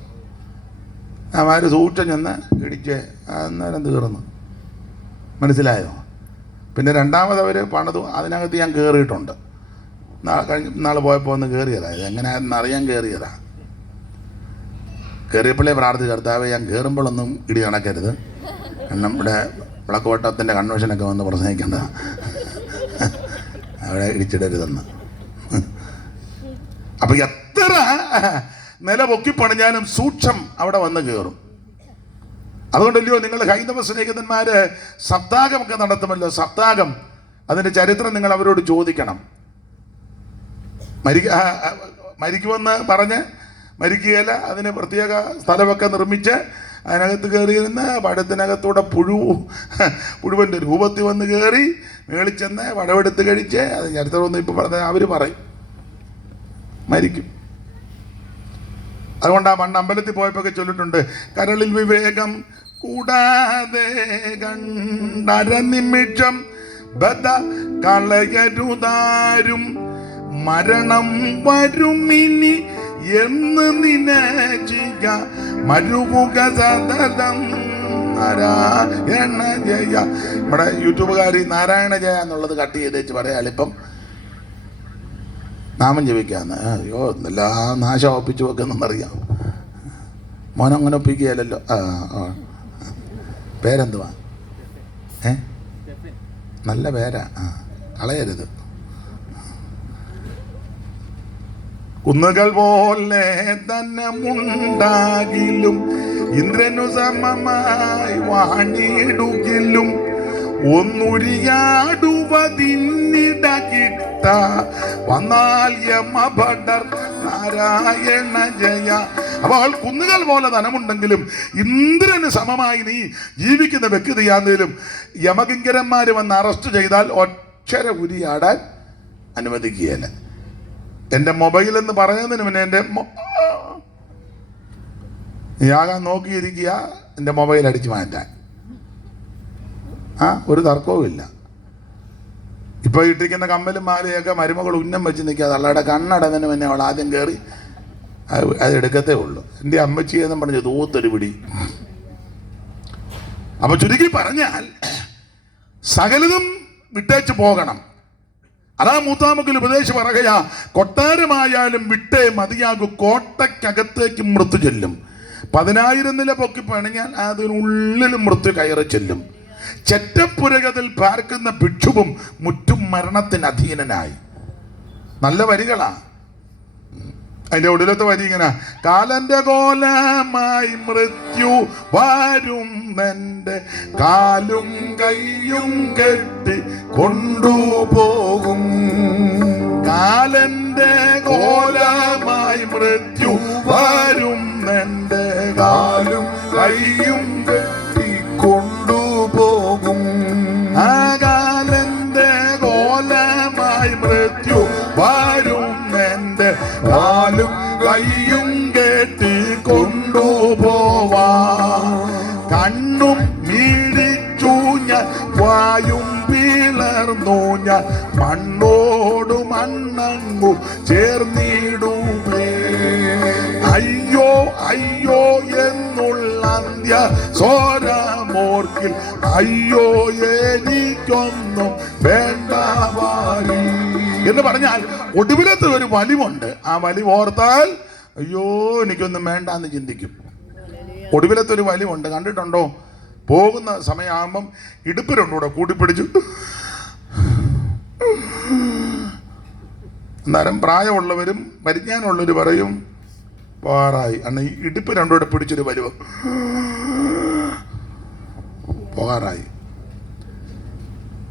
അവര് സൂക്ഷം ചെന്ന് ഇടിച്ച് അന്നേരം തീർന്നു. മനസ്സിലായോ? പിന്നെ രണ്ടാമത് അവർ പണിതു. അതിനകത്ത് ഞാൻ കയറിയിട്ടുണ്ട്. നാൾ പോയപ്പോൾ ഒന്ന് കയറിയതാ. ഇത് എങ്ങനെയാണെന്ന് അറിയാൻ കയറിയതാ. കയറിയപ്പോഴേ പ്രാർത്ഥിച്ചു, കർത്താവേ ഞാൻ കയറുമ്പോഴൊന്നും ഇടി നടക്കരുത്. കാരണം ഇവിടെ വിളക്കോട്ടത്തിൻ്റെ കൺവെൻഷനൊക്കെ വന്ന് പ്രസംഗിക്കേണ്ടതാണ്, അവിടെ ഇടിച്ചിടരുതെന്ന്. അപ്പം എത്ര നില പൊക്കിപ്പണിഞ്ഞാലും സൂക്ഷം അവിടെ വന്ന് കയറും. അതുകൊണ്ടല്ലയോ നിങ്ങൾ ഹൈന്ദവ സ്നേഹിതന്മാര് സപ്താഹമൊക്കെ നടത്തുമല്ലോ. സപ്താഹം അതിൻ്റെ ചരിത്രം നിങ്ങൾ അവരോട് ചോദിക്കണം. മരിക്കുമെന്ന് പറഞ്ഞ് മരിക്കുകയില്ല. അതിന് പ്രത്യേക സ്ഥലമൊക്കെ നിർമ്മിച്ച് അതിനകത്ത് കയറിയിരുന്ന് പഴത്തിനകത്തൂടെ പുഴുവൻ്റെ രൂപത്തിൽ വന്ന് കയറി മേളിൽ ചെന്ന് പഴമെടുത്ത് കഴിച്ച്, അത് ചരിത്രമൊന്നും ഇപ്പം പറഞ്ഞ അവർ പറയും മരിക്കും. അതുകൊണ്ട് ആ പണ്ട് അമ്പലത്തിൽ പോയപ്പോഴൊക്കെ ചൊല്ലിട്ടുണ്ട്: കരളിൽ വിവേകം കൂടാതെ കണ്ടര നിമിഷം ബദ കളയരുതാരും, മരണം വരുമിനി എന്ന് നിനച്ചിക മരുവുക സതതം നാരായണ ജയ. നമ്മുടെ യൂട്യൂബുകാരി നാരായണ ജയ എന്നുള്ളത് കട്ട് ചെയ്തേച്ച് പറയാളിപ്പം നാമം ജപിക്കാന്ന്. അയ്യോ എന്തെല്ലാം നാശം ഒപ്പിച്ചു വെക്കുന്നറിയാം. മോനങ്ങനെ ഒപ്പിക്കുകയല്ലോ. പേരെന്തുവാ? നല്ല പേരാ, കളയരുത്. കുന്നുകൾ പോലെ തന്നെ മുണ്ടാകിലും ഇന്ദ്രനു സമമായി വാണിടുകിലും ഒന്നുരിയാടുവതിന്നിട കിട്ട വന്നാൽ യമഭടർ നാരായണ ജയ. അപ്പോൾ കുന്നുകൾ പോലെ ധനമുണ്ടെങ്കിലും ഇന്ദ്രന് സമമായി നീ ജീവിക്കുന്ന വ്യക്തിയാണെങ്കിലും യമകിങ്കരന്മാർ വന്ന് അറസ്റ്റ് ചെയ്താൽ ഒക്ഷര ഉരിയാടാൻ അനുവദിക്കുകയില്ല. എൻ്റെ മൊബൈൽ എന്ന് പറയുന്നതിന് മുന്നേ എൻ്റെ യാകാൻ നോക്കിയിരിക്കുക എൻ്റെ മൊബൈൽ അടിച്ചു മാറ്റാൻ. ഒരു തർക്കവുമില്ല. ഇപ്പോൾ ഇട്ടിരിക്കുന്ന കമ്മലും മാലയൊക്കെ മരുമകൾ ഉന്നം വെച്ച് നിൽക്കാതെ അള്ളയുടെ കണ്ണടന്നതിന് മുന്നേ അവൾ ആദ്യം കയറി അത് എടുക്കത്തേ ഉള്ളൂ. എൻ്റെ അമ്മച്ചിയെന്നും പറഞ്ഞ് തൂത്തൊരു പിടി. അപ്പൊ ചുരുക്കി പറഞ്ഞാൽ സകലതും വിട്ടേച്ച് പോകണം. അതാ മൂത്താമക്കൽ ഉപദേശം പറയുക: കൊട്ടാരമായാലും വിട്ടേ മതിയാകൂ, കോട്ടയ്ക്കകത്തേക്ക് മൃത്യു ചെല്ലും. 10,000 നില പൊക്കി പണിഞ്ഞാൽ അതിനുള്ളിലും മൃത്യു കയറി ചെല്ലും. ചെറ്റപ്പുരകതിൽ പാർക്കുന്ന ഭിക്ഷുവും മുറ്റും മരണത്തിന് അധീനനായി. നല്ല വരികളാ. അതിന്റെ ഒടുവിലത്തെ വരി ഇങ്ങനെ: കാലന്റെ കോലമായി മൃത്യു വരും, എന്റെ കാലും കയ്യും കെട്ടി കൊണ്ടുപോകും. കാലന്റെ കോലമായി മുമ്പായി മൃത്യു വരുന്നെന്റെ കാലും കയ്യും കെട്ടി കൊണ്ടുപോവാ. കണ്ണും മീഴിച്ചു ഞാൻ, വായും പിളർന്നു ഞാൻ, മണ്ണോട് മണ്ണങ്ങു ചേർന്നിടുമേ. അയ്യോ അയ്യോ എന്നുള്ള അന്ത്യ സ്വരമോർക്കിൽ, അയ്യോ എനിക്കൊന്നും വേണ്ട വാരി എന്ന് പറഞ്ഞാൽ ഒടുവിലത്തെ ഒരു വലിവുണ്ട്. ആ വലിവ് ഓർത്താൽ അയ്യോ എനിക്കൊന്നും വേണ്ട എന്ന് ചിന്തിക്കും. ഒടുവിലത്തെ ഒരു വലിവുണ്ട്, കണ്ടിട്ടുണ്ടോ? പോകുന്ന സമയമാകുമ്പം ഇടുപ്പ് രണ്ടുകൂടെ കൂട്ടിപ്പിടിച്ചു. അന്നേരം പ്രായമുള്ളവരും പരിജ്ഞാനമുള്ളവർ പറയും പോകാറായി. അന്ന് ഈ ഇടുപ്പ് രണ്ടുകൂടെ പിടിച്ചൊരു വലിവ് പോകാറായി.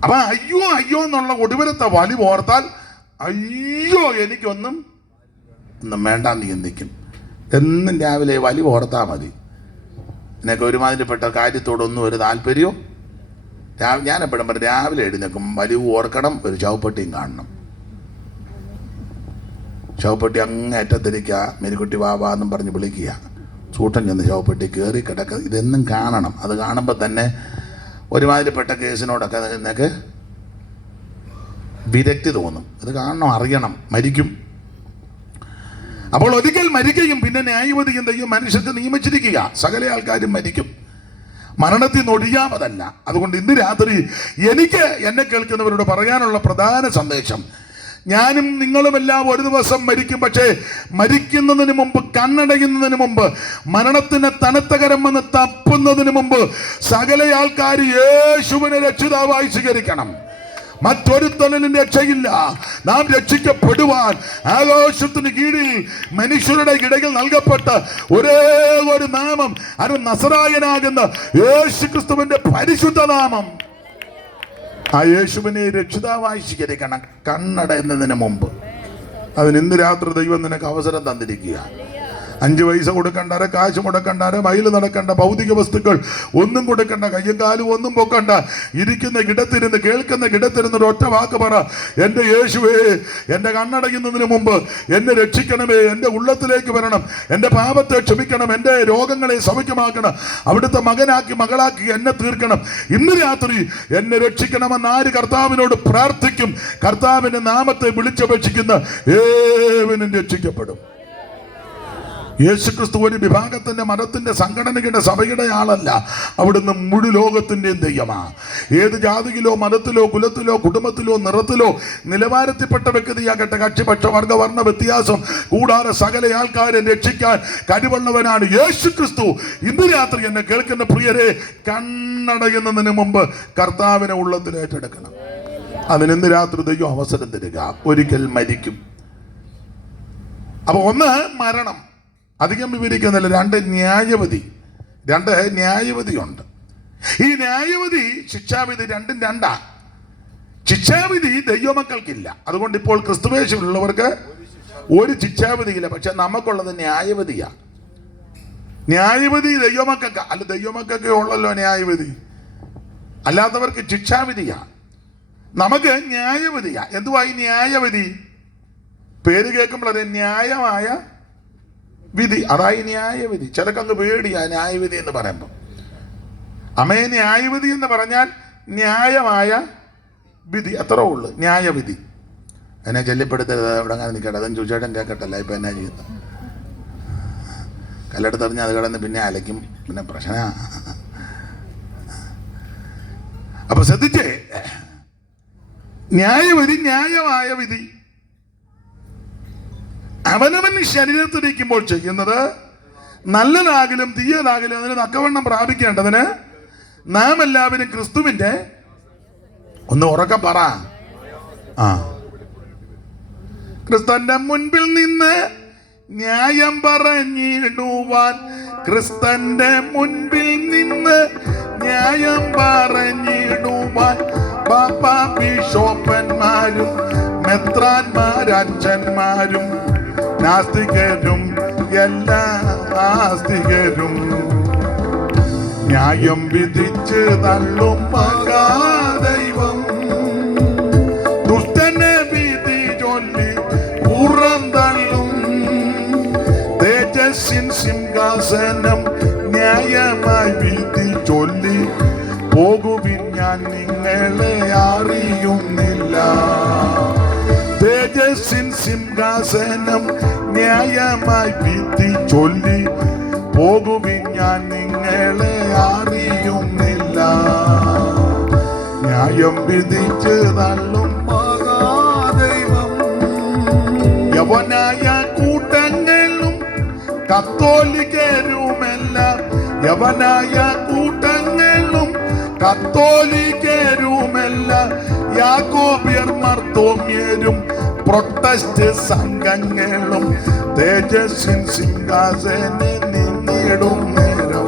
അപ്പൊ അയ്യോ അയ്യോ എന്നുള്ള ഒടുവിലത്തെ വലിവ് ഓർത്താൽ അയ്യോ എനിക്കൊന്നും വേണ്ടാന്ന് ചിന്തിക്കും. എന്നും രാവിലെ വലിവ് ഓർത്താൽ മതി. എന്നൊക്കെ ഒരുമാതിരിപ്പെട്ട കാര്യത്തോടൊന്നും ഒരു താല്പര്യവും ഞാൻ എപ്പോഴും പറയും, രാവിലെ എഴുന്നേക്കും വലിവ് ഓർക്കണം, ഒരു ചവപ്പെട്ടിയും കാണണം. ചവപ്പെട്ടി അങ്ങേറ്റത്തിരിക്കുക, മെരിക്കുട്ടി വാവാ എന്നും പറഞ്ഞ് വിളിക്കുക. ചൂട്ടൻ ചെന്ന് ചവപ്പെട്ടി കയറി കിടക്കുക, ഇതെന്നും കാണണം. അത് കാണുമ്പോൾ തന്നെ ഒരുമാതിരിപ്പെട്ട കേസിനോടൊക്കെ നിനക്ക് വിരക്തി തോന്നും. അത് കാണണം, അറിയണം, മരിക്കും. അപ്പോൾ ഒരിക്കൽ മരിക്കുകയും പിന്നെ ന്യായവതിയും ദൈവം മനുഷ്യത്തെ നിയമിച്ചിരിക്കുക. സകല ആൾക്കാരും മരിക്കും, മരണത്തിൽ നിന്ന് ഒഴിയാമതല്ല. അതുകൊണ്ട് ഇന്ന് രാത്രി എനിക്ക് എന്നെ കേൾക്കുന്നവരോട് പറയാനുള്ള പ്രധാന സന്ദേശം, ഞാനും നിങ്ങളുമെല്ലാം ഒരു ദിവസം മരിക്കും. പക്ഷേ മരിക്കുന്നതിന് മുമ്പ്, കണ്ണടയുന്നതിന് മുമ്പ്, മരണത്തിന് തണുത്തകരം വന്ന് തപ്പുന്നതിന് മുമ്പ് സകല ആൾക്കാർ യേശുവിനെ രക്ഷിതാവായി സ്വീകരിക്കണം. മറ്റൊരുത്തനും രക്ഷയില്ല. നാം രക്ഷിക്കപ്പെടുവാൻ ആകാശത്തിന് കീഴിൽ മനുഷ്യരുടെ ഇടയിൽ നൽകപ്പെട്ട ഒരേ ഒരു നാമം, അത് നസറായനാകുന്ന യേശുക്രിസ്തുവിന്റെ പരിശുദ്ധ നാമം. ആ യേശുവിനെ രക്ഷിതാവായി സ്വീകരിക്കണം കണ്ണട എന്നതിന് മുമ്പ്. അതിന് ഇന്ന് രാത്രി ദൈവം നിനക്ക് അവസരം തന്നിരിക്കുക. 5 പൈസ കൊടുക്കണ്ട, കാശ് മുടക്കണ്ട, മൈൽ നടക്കണ്ട, ഭൗതിക വസ്തുക്കൾ ഒന്നും കൊടുക്കണ്ട, കയ്യും കാലും ഒന്നും പൊക്കണ്ട. ഇരിക്കുന്ന കിടത്തിരുന്ന്, കേൾക്കുന്ന കിടത്തിരുന്ന് ഒറ്റ വാക്ക് പറ, എൻ്റെ യേശുവേ, എൻ്റെ കണ്ണടയുന്നതിന് മുമ്പ് എന്നെ രക്ഷിക്കണമേ, എൻ്റെ ഉള്ളത്തിലേക്ക് വരണം, എൻ്റെ പാപത്തെ ക്ഷമിക്കണം, എൻ്റെ രോഗങ്ങളെ സൗഖ്യമാക്കണം, അവിടുത്തെ മകനാക്കി മകളാക്കി എന്നെ തീർക്കണം. ഇന്ന് രാത്രി എന്നെ രക്ഷിക്കണമെന്ന് ആര് കർത്താവിനോട് പ്രാർത്ഥിക്കും, കർത്താവിൻ്റെ നാമത്തെ വിളിച്ചപേക്ഷിക്കുന്ന ഏവനും രക്ഷിക്കപ്പെടും. യേശുക്രിസ്തു ഒരു വിഭാഗത്തിന്റെ, മതത്തിന്റെ, സംഘടനയുടെ, സഭയുടെ ആളല്ല. അവിടുന്ന് മുഴു ലോകത്തിന്റെയും ദൈവമാണ്. ഏത് ജാതിയിലോ മതത്തിലോ കുലത്തിലോ കുടുംബത്തിലോ നിറത്തിലോ നിലവാരത്തിൽപ്പെട്ട വ്യക്തിയാകട്ടെ, കക്ഷിപക്ഷ വർഗ വർണ്ണ വ്യത്യാസം കൂടാതെ സകല ആൾക്കാരെ രക്ഷിക്കാൻ കഴിവുള്ളവനാണ് യേശുക്രിസ്തു. ഇന്ന് രാത്രി എന്നെ കേൾക്കുന്ന പ്രിയരെ, കണ്ണടയുന്നതിന് മുമ്പ് കർത്താവിനെ ഉള്ളത്തിൽ ഏറ്റെടുക്കണം. അതിന് ഇന്ന് രാത്രി ദൈവം അവസരം തരിക. ഒരിക്കൽ മരിക്കും. അപ്പൊ ഒന്ന് മരണം, അധികം വിവരിക്കുന്നില്ല. 2 ന്യായവിധി. 2 ന്യായവിധിയുണ്ട്. ഈ ന്യായവിധി ശിക്ഷാവിധി രണ്ടും രണ്ടാ. ശിക്ഷാവിധി ദൈവമക്കൾക്കില്ല. അതുകൊണ്ട് ഇപ്പോൾ ക്രിസ്തുവേശുള്ളവർക്ക് ഒരു ശിക്ഷാവിധിയില്ല. പക്ഷെ നമുക്കുള്ളത് ന്യായവിധിയാ. ന്യായവിധി ദൈവമക്കൾക്ക് അല്ല, ദൈവമക്കൾക്ക് ഉള്ളല്ലോ ന്യായവിധി. അല്ലാത്തവർക്ക് ശിക്ഷാവിധിയാ. നമുക്ക് ന്യായവിധിയാ. എന്തുവാ ഈ ന്യായവിധി? പേര് കേൾക്കുമ്പോൾ ന്യായമായ വിധി, അതായി ന്യായവിധി. ചിലക്കങ്ങ് പേടിയാ ന്യായവിധി എന്ന് പറയുമ്പോൾ. അമേ ന്യായവിധി എന്ന് പറഞ്ഞാൽ ന്യായമായ വിധി, അത്രേ ഉള്ളു ന്യായവിധി. എന്നെ ചൊല്ലിപ്പെടുത്തരുത്, ഇവിടെ അങ്ങനെ നിൽക്കട്ടെ, അതും ചൂച്ചേട്ടൻ കേൾക്കട്ടല്ല. ഇപ്പം എന്നാ ചെയ്യുന്നത്? കല്ലെടുത്തെറിഞ്ഞ് അത് കിടന്ന് പിന്നെ അലയ്ക്കും, പിന്നെ പ്രശ്ന. അപ്പൊ ശ്രദ്ധിച്ചേ, ന്യായവിധി ന്യായമായ വിധി. അവനവന് ശരീരത്തിരിക്കുമ്പോൾ ചെയ്യുന്നത് നല്ലതാകലും തീയതാകലും അതിന് തക്കവണ്ണം പ്രാപിക്കേണ്ടതിന് നാം എല്ലാവരും ക്രിസ്തുവിന്റെ, ഒന്ന് ഉറക്കം പറ, ക്രിസ്തുവിന്റെ മുൻപിൽ നിന്ന് ന്യായം പറഞ്ഞിടുവാൻ, ക്രിസ്തുവിന്റെ മുൻപിൽ നിന്ന് ന്യായം പറഞ്ഞിടുവാൻ പാപ്പ ബിഷോപ്പന്മാരും മെത്രാന്മാരച്ഛന്മാരും നാസ്തികരും എല്ലാ ആസ്തികരും ന്യായം വിധിച്ച് തള്ളും മഹാദൈവം. ദുഷ്ടനെ സിംഹാസനം ന്യായമായി വിധി ചൊല്ലി പോകുവിൻ, ഞാൻ നിങ്ങളെ അറിയുന്നില്ല. ന്യായം വിധിച്ച് തള്ളും മഹാദൈവം. യവനായ കൂട്ടങ്ങളും കത്തോലിക്കരുമെല്ലാം, യവനായ കൂട്ടങ്ങളും കത്തോലിക്കരുമെല്ലാം, യാക്കോബ്യർ മർത്തോമ്യരും പ്രൊട്ടസ്റ്റ് സംഘങ്ങളും തേജസ്സിൻ സിംഹാസനിൽ നിന്നിടും നേരം.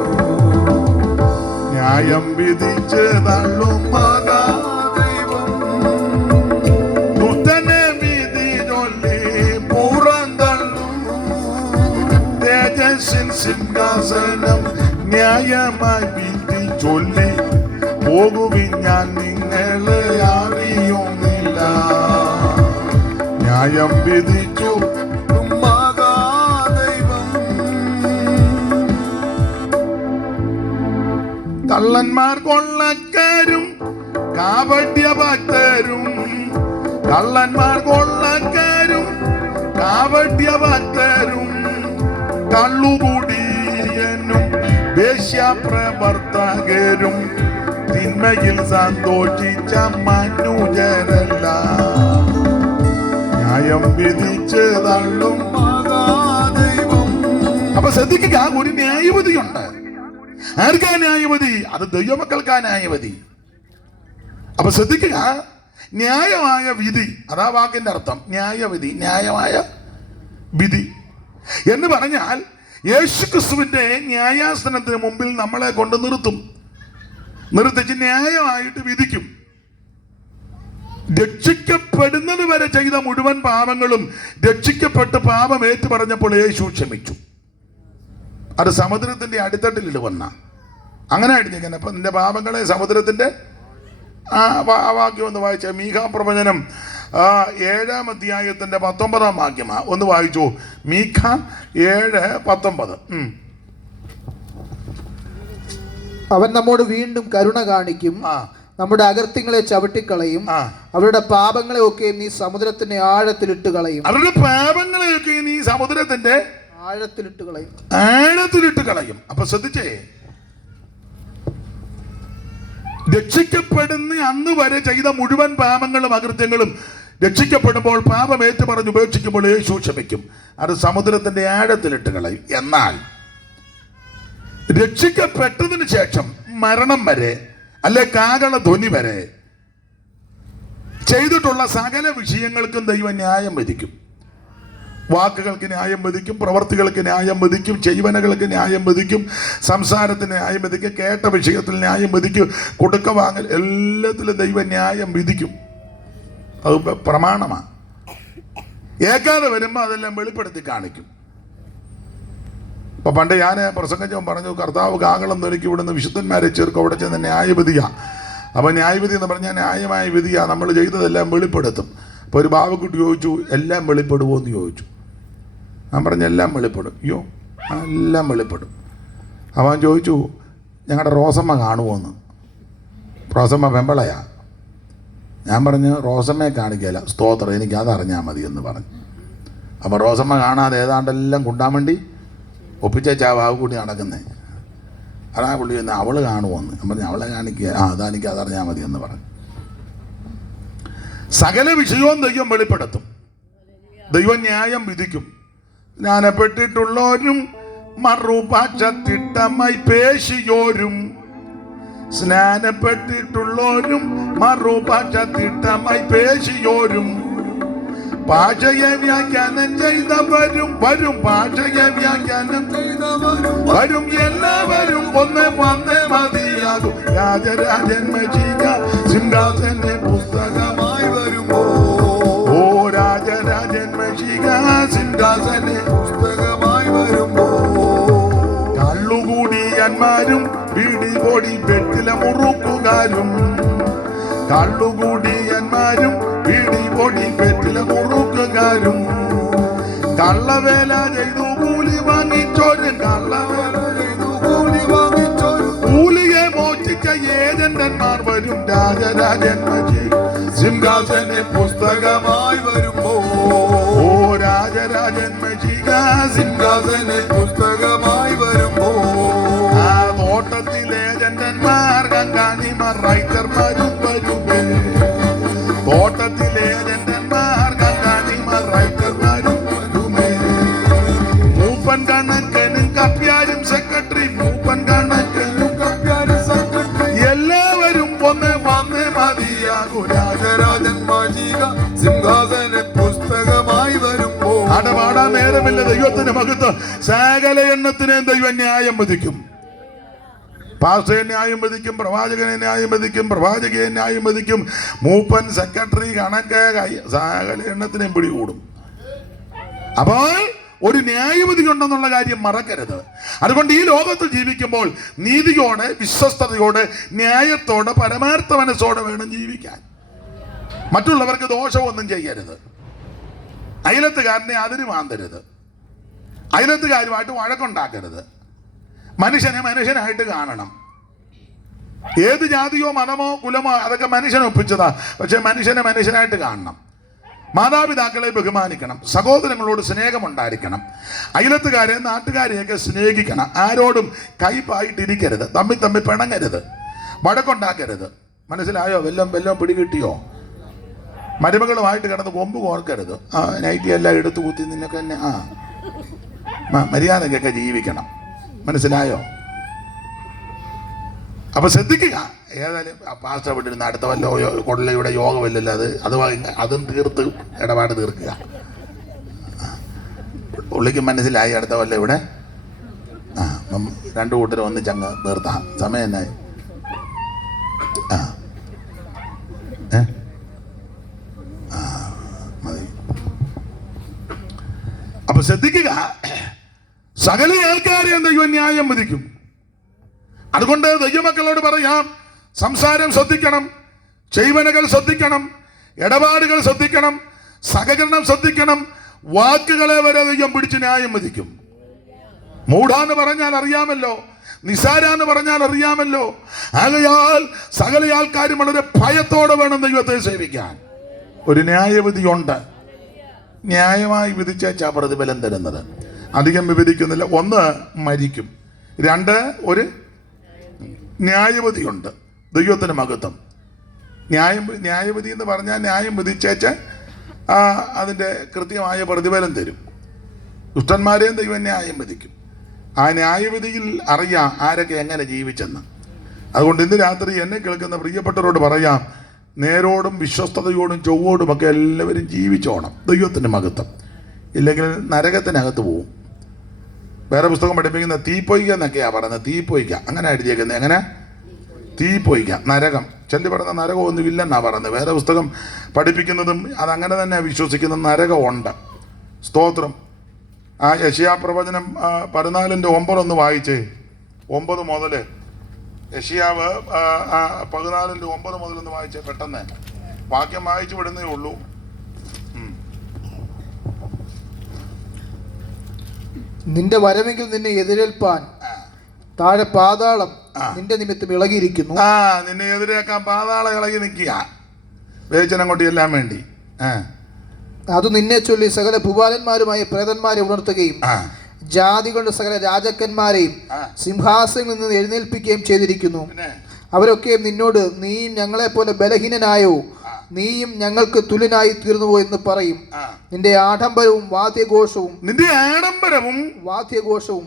ന്യായം വിധിച്ച് തള്ളും മഹാദൈവം. ദുഷ്ടനെ വിധി ചൊല്ലി പുറന്തള്ളും, തേജസ്സിൻ സിംഹാസനം ന്യായമായി വിധി ചൊല്ലി പോകുവിൻ, ഞാൻ നിങ്ങളെ അറിയുന്നില്ല. ന്യായം വിധിച്ചു മഹാദൈവം. കള്ളന്മാർ കൊള്ളക്കാരും കാപട്യ ഭക്തരും, കള്ളന്മാർ കൊള്ളക്കാരും കാപട്യ ഭക്തരും, കള്ളുകുടിയനും വേശ്യാപ്രവർത്തകരും തിന്മയിൽ സന്തോഷിച്ച മനുജരല്ല. ന്യായം വിധിച്ച് തള്ളും മഹാദൈവം. അപ്പൊ ശ്രദ്ധിക്കുക, ഒരു ന്യായവിധിയുണ്ട്. ആർക്കാ ന്യായവിധി? അത് ദൈവമക്കൾക്കാ ന്യായവിധി. അപ്പൊ ശ്രദ്ധിക്കുക, ന്യായമായ വിധി, അതാ വാക്കിന്റെ അർത്ഥം. ന്യായവിധി, ന്യായമായ വിധി എന്ന് പറഞ്ഞാൽ യേശുക്രിസ്തുവിന്റെ ന്യായാസനത്തിന് മുമ്പിൽ നമ്മളെ കൊണ്ട് നിർത്തിച്ച് ന്യായമായിട്ട് വിധിക്കും. രക്ഷിക്കപ്പെടുന്നത് വരെ ചെയ്ത മുഴുവൻ പാപങ്ങളും രക്ഷിക്കപ്പെട്ട് പാപം ഏറ്റു പറഞ്ഞപ്പോൾ യേശു ക്ഷമിച്ചു. അത് സമുദ്രത്തിന്റെ അടിത്തട്ടിൽ വന്ന അങ്ങനെ അടിഞ്ഞിരിക്കുന്നത്. അപ്പൊ നിന്റെ പാപങ്ങളെ സമുദ്രത്തിന്റെ വാക്യം ഒന്ന് വായിച്ച മീഖാ പ്രവചനം 7-ാം അധ്യായത്തിന്റെ 19-ാം വാക്യമാ. ഒന്ന് വായിച്ചു. മീഖാ 7:19. അവൻ നമ്മോട് വീണ്ടും കരുണ കാണിക്കും, നമ്മുടെ അകൃത്യങ്ങളെ ചവിട്ടിക്കളയും, അവരുടെ പാപങ്ങളെ ഒക്കെ നീ സമുദ്രത്തിന്റെ ആഴത്തിലിട്ട് കളയും. അവരുടെ പാപങ്ങളെയൊക്കെ നീ സമുദ്രത്തിന്റെ ആഴത്തിലിട്ട് കളയും. അപ്പൊ ശ്രദ്ധിച്ചേ, രക്ഷിക്കപ്പെടുന്ന അന്ന് വരെ ചെയ്ത മുഴുവൻ പാപങ്ങളും അകൃത്യങ്ങളും രക്ഷിക്കപ്പെടുമ്പോൾ പാപം ഏറ്റു പറഞ്ഞ് ഉപേക്ഷിക്കുമ്പോൾ യേശു ക്ഷമിക്കും. അത് സമുദ്രത്തിന്റെ ആഴത്തിലിട്ട് കളയും. എന്നാൽ രക്ഷിക്കപ്പെട്ടതിന് ശേഷം മരണം വരെ അല്ലെ കാകള ധ്വനി വരെ ചെയ്തിട്ടുള്ള സകല വിഷയങ്ങൾക്കും ദൈവം ന്യായം വിധിക്കും. വാക്കുകൾക്ക് ന്യായം വിധിക്കും, പ്രവർത്തികൾക്ക് ന്യായം വിധിക്കും, ചെയ്വനകൾക്ക് ന്യായം വിധിക്കും, സംസാരത്തിന് ന്യായം വിധിക്കും, കേട്ട വിഷയത്തിൽ ന്യായം വിധിക്കും, കൊടുക്ക വാങ്ങൽ എല്ലാത്തിലും ദൈവം ന്യായം വിധിക്കും. അത് പ്രമാണമാണ്. ഏക്കാതെ വരുമ്പോൾ അതെല്ലാം വെളിപ്പെടുത്തി കാണിക്കും. ഇപ്പൊ പണ്ട് ഞാൻ പ്രസംഗിച്ചവൻ പറഞ്ഞു, കർത്താവ് കാകളം ധ്വനിക്ക് ഇവിടുന്ന് വിശുദ്ധന്മാരെ ചേർക്കും, അവിടെ ചെന്ന് ന്യായവിധിയാ. അപ്പൊ ന്യായവിധി എന്ന് പറഞ്ഞാൽ ന്യായമായ വിധിയാ, നമ്മൾ ചെയ്തതെല്ലാം വെളിപ്പെടുത്തും. അപ്പൊ ഒരു ബാവക്കുട്ടി ചോദിച്ചു, എല്ലാം വെളിപ്പെടുമോ എന്ന് ചോദിച്ചു. ഞാൻ പറഞ്ഞു എല്ലാം വെളിപ്പെടും. അയ്യോ, എല്ലാം വെളിപ്പെടും. അവൻ ചോദിച്ചു, ഞങ്ങളുടെ റോസമ്മ കാണുമോ എന്ന്. റോസമ്മ പെമ്പളയാ. ഞാൻ പറഞ്ഞു റോസമ്മയെ കാണിക്കല, സ്തോത്രം, എനിക്ക് അതറിഞ്ഞാൽ മതി എന്ന് പറഞ്ഞു. അപ്പം റോസമ്മ കാണാതെ ഏതാണ്ടെല്ലാം കൊണ്ടാൻ വേണ്ടി ഒപ്പിച്ചാ വാവുകൂടി നടക്കുന്നേ. അതാ പുള്ളി എന്ന് അവള് കാണുമോന്ന്. ഞാൻ പറഞ്ഞു അവളെ കാണിക്കുക, അതാ എനിക്ക് അതറിഞ്ഞാൽ മതി എന്ന് പറഞ്ഞു. സകല വിഷയവും ദൈവം വെളിപ്പെടുത്തും. ദൈവം ന്യായം വിധിക്കും. സ്നാനപ്പെട്ടിട്ടുള്ളവരും മറുപാക്ഷത്തിട്ടമായി പേശിയോരും, സ്നാനപ്പെട്ടിട്ടുള്ളവരും മറുപാക്ഷത്തിട്ടമായി പേശിയോരും, ഭാഷയെ വ്യാഖ്യാനം ചെയ്തവരും വരും, ഭാഷയെ വ്യാഖ്യാനം ചെയ്തവരും വരും, എല്ലാവരും ഒന്ന് വന്നേ മതിയാകും. രാജരാജൻ മഷിക സിംഹാസന പുസ്തകമായി വരുമോ, ഓ രാജരാജൻ മഷിക സിംഹാസന പുസ്തകമായി വരുമോ. കള്ളുകൂടിയന്മാരും വീടി കോടി വെറ്റില മുറുക്കുകാരും, കള്ളുകൂടിയന്മാരും വീടി കോടി വെറ്റില മുറുക്കുകാരും, കള്ളവേല ചെയ്തു കൂലി വാങ്ങിച്ചോരും, കള്ളവേല ചെയ്തു കൂലി വാങ്ങിച്ചോരും, കൂലിയെ മോചിച്ച ഏജന്റന്മാർ വരും. രാജരാജൻ മഷി സിംഹാസന പുസ്തകമായി വരുമ്പോ, ഓ സിംഹാസന പുസ്തകമായി വരുമ്പോ ആ തോട്ടത്തിലെ ജന്റന്മാർ കങ്കാണിമാർ റൈറ്റർമാരും വരുമേ. തോട്ടത്തിലെ ജന്റന്മാർ കങ്കാണിമാർ റൈറ്റർമാരും വരുമേ. മൂപ്പൻ കണക്കനും കപ്പ്യാരും സെക്രട്ടറി, മൂപ്പൻ കണക്കനും കപ്പ്യാരും സെക്രട്ടറി എല്ലാവരും വന്ന് മതിയാകൂ. രാജരാജൻ മാജിക സിംഹാസന പുസ്തകമായി വരുമ്പോ അടപാടാൻ നേരമില്ല. ദൈവത്തിന് മഹത്വം. സകല എണ്ണത്തിനെയും ദൈവം ന്യായം വിധിക്കും. പാസ്റ്ററെ ന്യായം വിധിക്കും, പ്രവാചകനെ ന്യായം വിധിക്കും, പ്രവാചകയെ ന്യായം വിധിക്കും, മൂപ്പൻ സെക്രട്ടറി കണക്ക് സകല എണ്ണത്തിനെയും പിടികൂടും. അപ്പോൾ ഒരു ന്യായവിധി ഉണ്ടെന്നുള്ള കാര്യം മറക്കരുത്. അതുകൊണ്ട് ഈ ലോകത്ത് ജീവിക്കുമ്പോൾ നീതിയോടെ, വിശ്വസ്തയോടെ, ന്യായത്തോടെ, പരമാർത്ഥ മനസ്സോടെ വേണം ജീവിക്കാൻ. മറ്റുള്ളവർക്ക് ദോഷമൊന്നും ചെയ്യരുത്. അയലത്തുകാരനെ അതിര് മാന്തരുത്. അയലത്തുകാരുമായിട്ട് വഴക്കുണ്ടാക്കരുത്. മനുഷ്യനെ മനുഷ്യനായിട്ട് കാണണം. ഏത് ജാതിയോ മതമോ കുലമോ അതൊക്കെ മനുഷ്യനെ ഒപ്പിച്ചതാ. പക്ഷെ മനുഷ്യനെ മനുഷ്യനായിട്ട് കാണണം. മാതാപിതാക്കളെ ബഹുമാനിക്കണം. സഹോദരങ്ങളോട് സ്നേഹമുണ്ടായിരിക്കണം. അയലത്തുകാരെ, നാട്ടുകാരെയൊക്കെ സ്നേഹിക്കണം. ആരോടും കൈപ്പായിട്ടിരിക്കരുത്. തമ്മിൽ പിണങ്ങരുത്. വഴക്കുണ്ടാക്കരുത്. മനസ്സിലായോ? വെല്ലം പിടികിട്ടിയോ? മരുമകളുമായിട്ട് കിടന്ന് കൊമ്പ് കോർക്കരുത്. നൈറ്റി എല്ലാം എടുത്തു കുത്തി നിന്നൊക്കെ തന്നെ മര്യാദക്കൊക്കെ ജീവിക്കണം. മനസ്സിലായോ? അപ്പൊ ശ്രദ്ധിക്കുക. ഏതായാലും പാസ്റ്റർ വിട്ടിരുന്ന അടുത്ത വല്ലോ കൊള്ളയുടെ യോഗമില്ലല്ലോ, അതും തീർത്ത് ഇടപാട് തീർക്കുക. പുള്ളിക്ക് മനസ്സിലായി അടുത്ത വല്ല ഇവിടെ രണ്ടു കൂട്ടരും ഒന്ന് ചങ്ങ് നിർത്താം. സമയം എന്നായി? മതി. അപ്പൊ ശ്രദ്ധിക്കുക. സകല ആൾക്കാരെയും ദൈവം ന്യായം വിധിക്കും. അതുകൊണ്ട് ദൈവമക്കളോട് പറയാം, സംസാരം ശ്രദ്ധിക്കണം, ചെയ്വനകൾ ശ്രദ്ധിക്കണം, ഇടപാടുകൾ ശ്രദ്ധിക്കണം, സഹകരണം ശ്രദ്ധിക്കണം. വാക്കുകളെ വരെ ദൈവം പിടിച്ച് ന്യായം വിധിക്കും. മൂഢാന്ന് പറഞ്ഞാൽ അറിയാമല്ലോ, നിസാരാന്ന് പറഞ്ഞാൽ അറിയാമല്ലോ. ആകയാൽ സകല ആൾക്കാരും വളരെ ഭയത്തോടെ വേണം ദൈവത്തെ സേവിക്കാൻ. ഒരു ന്യായവിധിയുണ്ട്. ന്യായമായി വിധിച്ചാ പ്രതിഫലം തരുന്നത്. അധികം വിവരിക്കുന്നില്ല. ഒന്ന്, മരിക്കും. രണ്ട്, ഒരു ന്യായവിധിയുണ്ട്. ദൈവത്തിന് മഹത്വം. ന്യായവിധി എന്ന് പറഞ്ഞാൽ ന്യായം വിധിച്ചേച്ച് അതിൻ്റെ കൃത്യമായ പ്രതിഫലം തരും. ദുഷ്ടന്മാരെയും ദൈവം ന്യായം വിധിക്കും. ആ ന്യായവിധിയിൽ അറിയാം ആരൊക്കെ എങ്ങനെ ജീവിച്ചെന്ന്. അതുകൊണ്ട് ഇന്ന് രാത്രി എന്നെ കേൾക്കുന്ന പ്രിയപ്പെട്ടവരോട് പറയാം, നേരോടും വിശ്വസ്തയോടും ചൊവ്വോടുമൊക്കെ എല്ലാവരും ജീവിച്ചോണം. ദൈവത്തിൻ്റെ മഹത്വം. ഇല്ലെങ്കിൽ നരകത്തിനകത്ത് പോവും. വേറെ പുസ്തകം പഠിപ്പിക്കുന്ന തീപ്പൊയ്ക്ക എന്നൊക്കെയാണ് പറയുന്നത്. തീപ്പൊയ്ക്ക അങ്ങനെ എഴുതിയേക്കുന്നത്. എങ്ങനെ? തീപ്പൊയ്ക്ക, നരകം. ചൊല്ലി പറയുന്ന നരകം ഒന്നുമില്ലെന്നാ പറയുന്നത്. വേറെ പുസ്തകം പഠിപ്പിക്കുന്നതും അതങ്ങനെ തന്നെ വിശ്വസിക്കുന്ന നരകമുണ്ട്. സ്തോത്രം. ആ യെശയ്യാ പ്രവചനം 14:9 വായിച്ചേ. 9 മുതൽ യെശയ്യാവ് 14:9 മുതൽ വായിച്ചേ. പെട്ടെന്ന് വാക്യം വായിച്ചു വിടുന്നേ ഉള്ളൂ. നിന്റെ വരമെങ്കിൽ നിന്നെ എതിരേൽപ്പാൻ താഴെ പാതാളം നിന്റെ നിമിത്തം ഇളകിയിരിക്കുന്നു. നിന്നെ എതിരേക്കാൻ പാതാളം ഇളകി നിൽക്കുക, വേചനം കൊണ്ടിയെല്ലാം വേണ്ടി. അത് നിന്നെ ചൊല്ലി സകല ഭൂപാലന്മാരുമായ പ്രേതന്മാരെ ഉണർത്തുകയും ജാതികളുടെ സകല രാജാക്കന്മാരെയും സിംഹാസനത്തിൽ നിന്ന് എഴുന്നേൽപ്പിക്കുകയും ചെയ്തിരിക്കുന്നു. അവരൊക്കെയും നിന്നോട്, നീയും ഞങ്ങളെ പോലെ ബലഹീനനായോ, നീയും ഞങ്ങൾക്ക് തുല്യനായി തീർന്നുവോ എന്ന് പറയും. നിന്റെ ആഡംബരവും വാദ്യഘോഷവും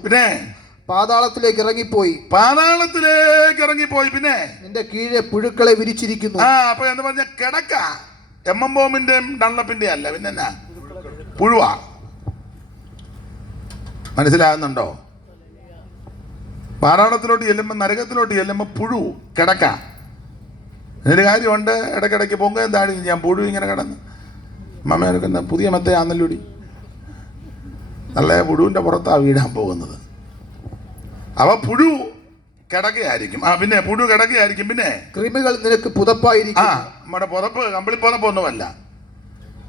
പിന്നെ പാതാളത്തിലേക്ക് ഇറങ്ങിപ്പോയി. പിന്നെ നിന്റെ കീഴെ പുഴുക്കളെ വിരിച്ചിരിക്കുന്നു. അപ്പൊ എന്ന് പറഞ്ഞ കിടക്ക എമ്മംബോമിന്റെയും ഡൺലപ്പിന്റെ അല്ല, പിന്നെ പുഴുവാ. മനസ്സിലാകുന്നുണ്ടോ? പാതാളത്തിലോട്ട് ചെല്ലുമ്പോൾ, നരകത്തിലോട്ട് ചെല്ലുമ്പോൾ പുഴു കിടക്ക. ഇതിൻ്റെ കാര്യമുണ്ട്. ഇടയ്ക്കിടയ്ക്ക് പൊങ്ങയും താഴെ ഞാൻ പുഴു ഇങ്ങനെ കിടന്ന് മമ്മയെടുക്കുന്ന പുതിയ മെത്തയാന്നല്ലോടി. നല്ല പുഴുവിൻ്റെ പുറത്താണ് വീടാൻ പോകുന്നത്. അവ പുഴു കിടക്കയായിരിക്കും. പിന്നെ പുഴു കിടക്കയായിരിക്കും. പിന്നെ കൃമികൾ നിനക്ക് പുതപ്പായിരിക്കും. നമ്മുടെ പുതപ്പ് കമ്പിളി പുതപ്പൊന്നുമല്ല.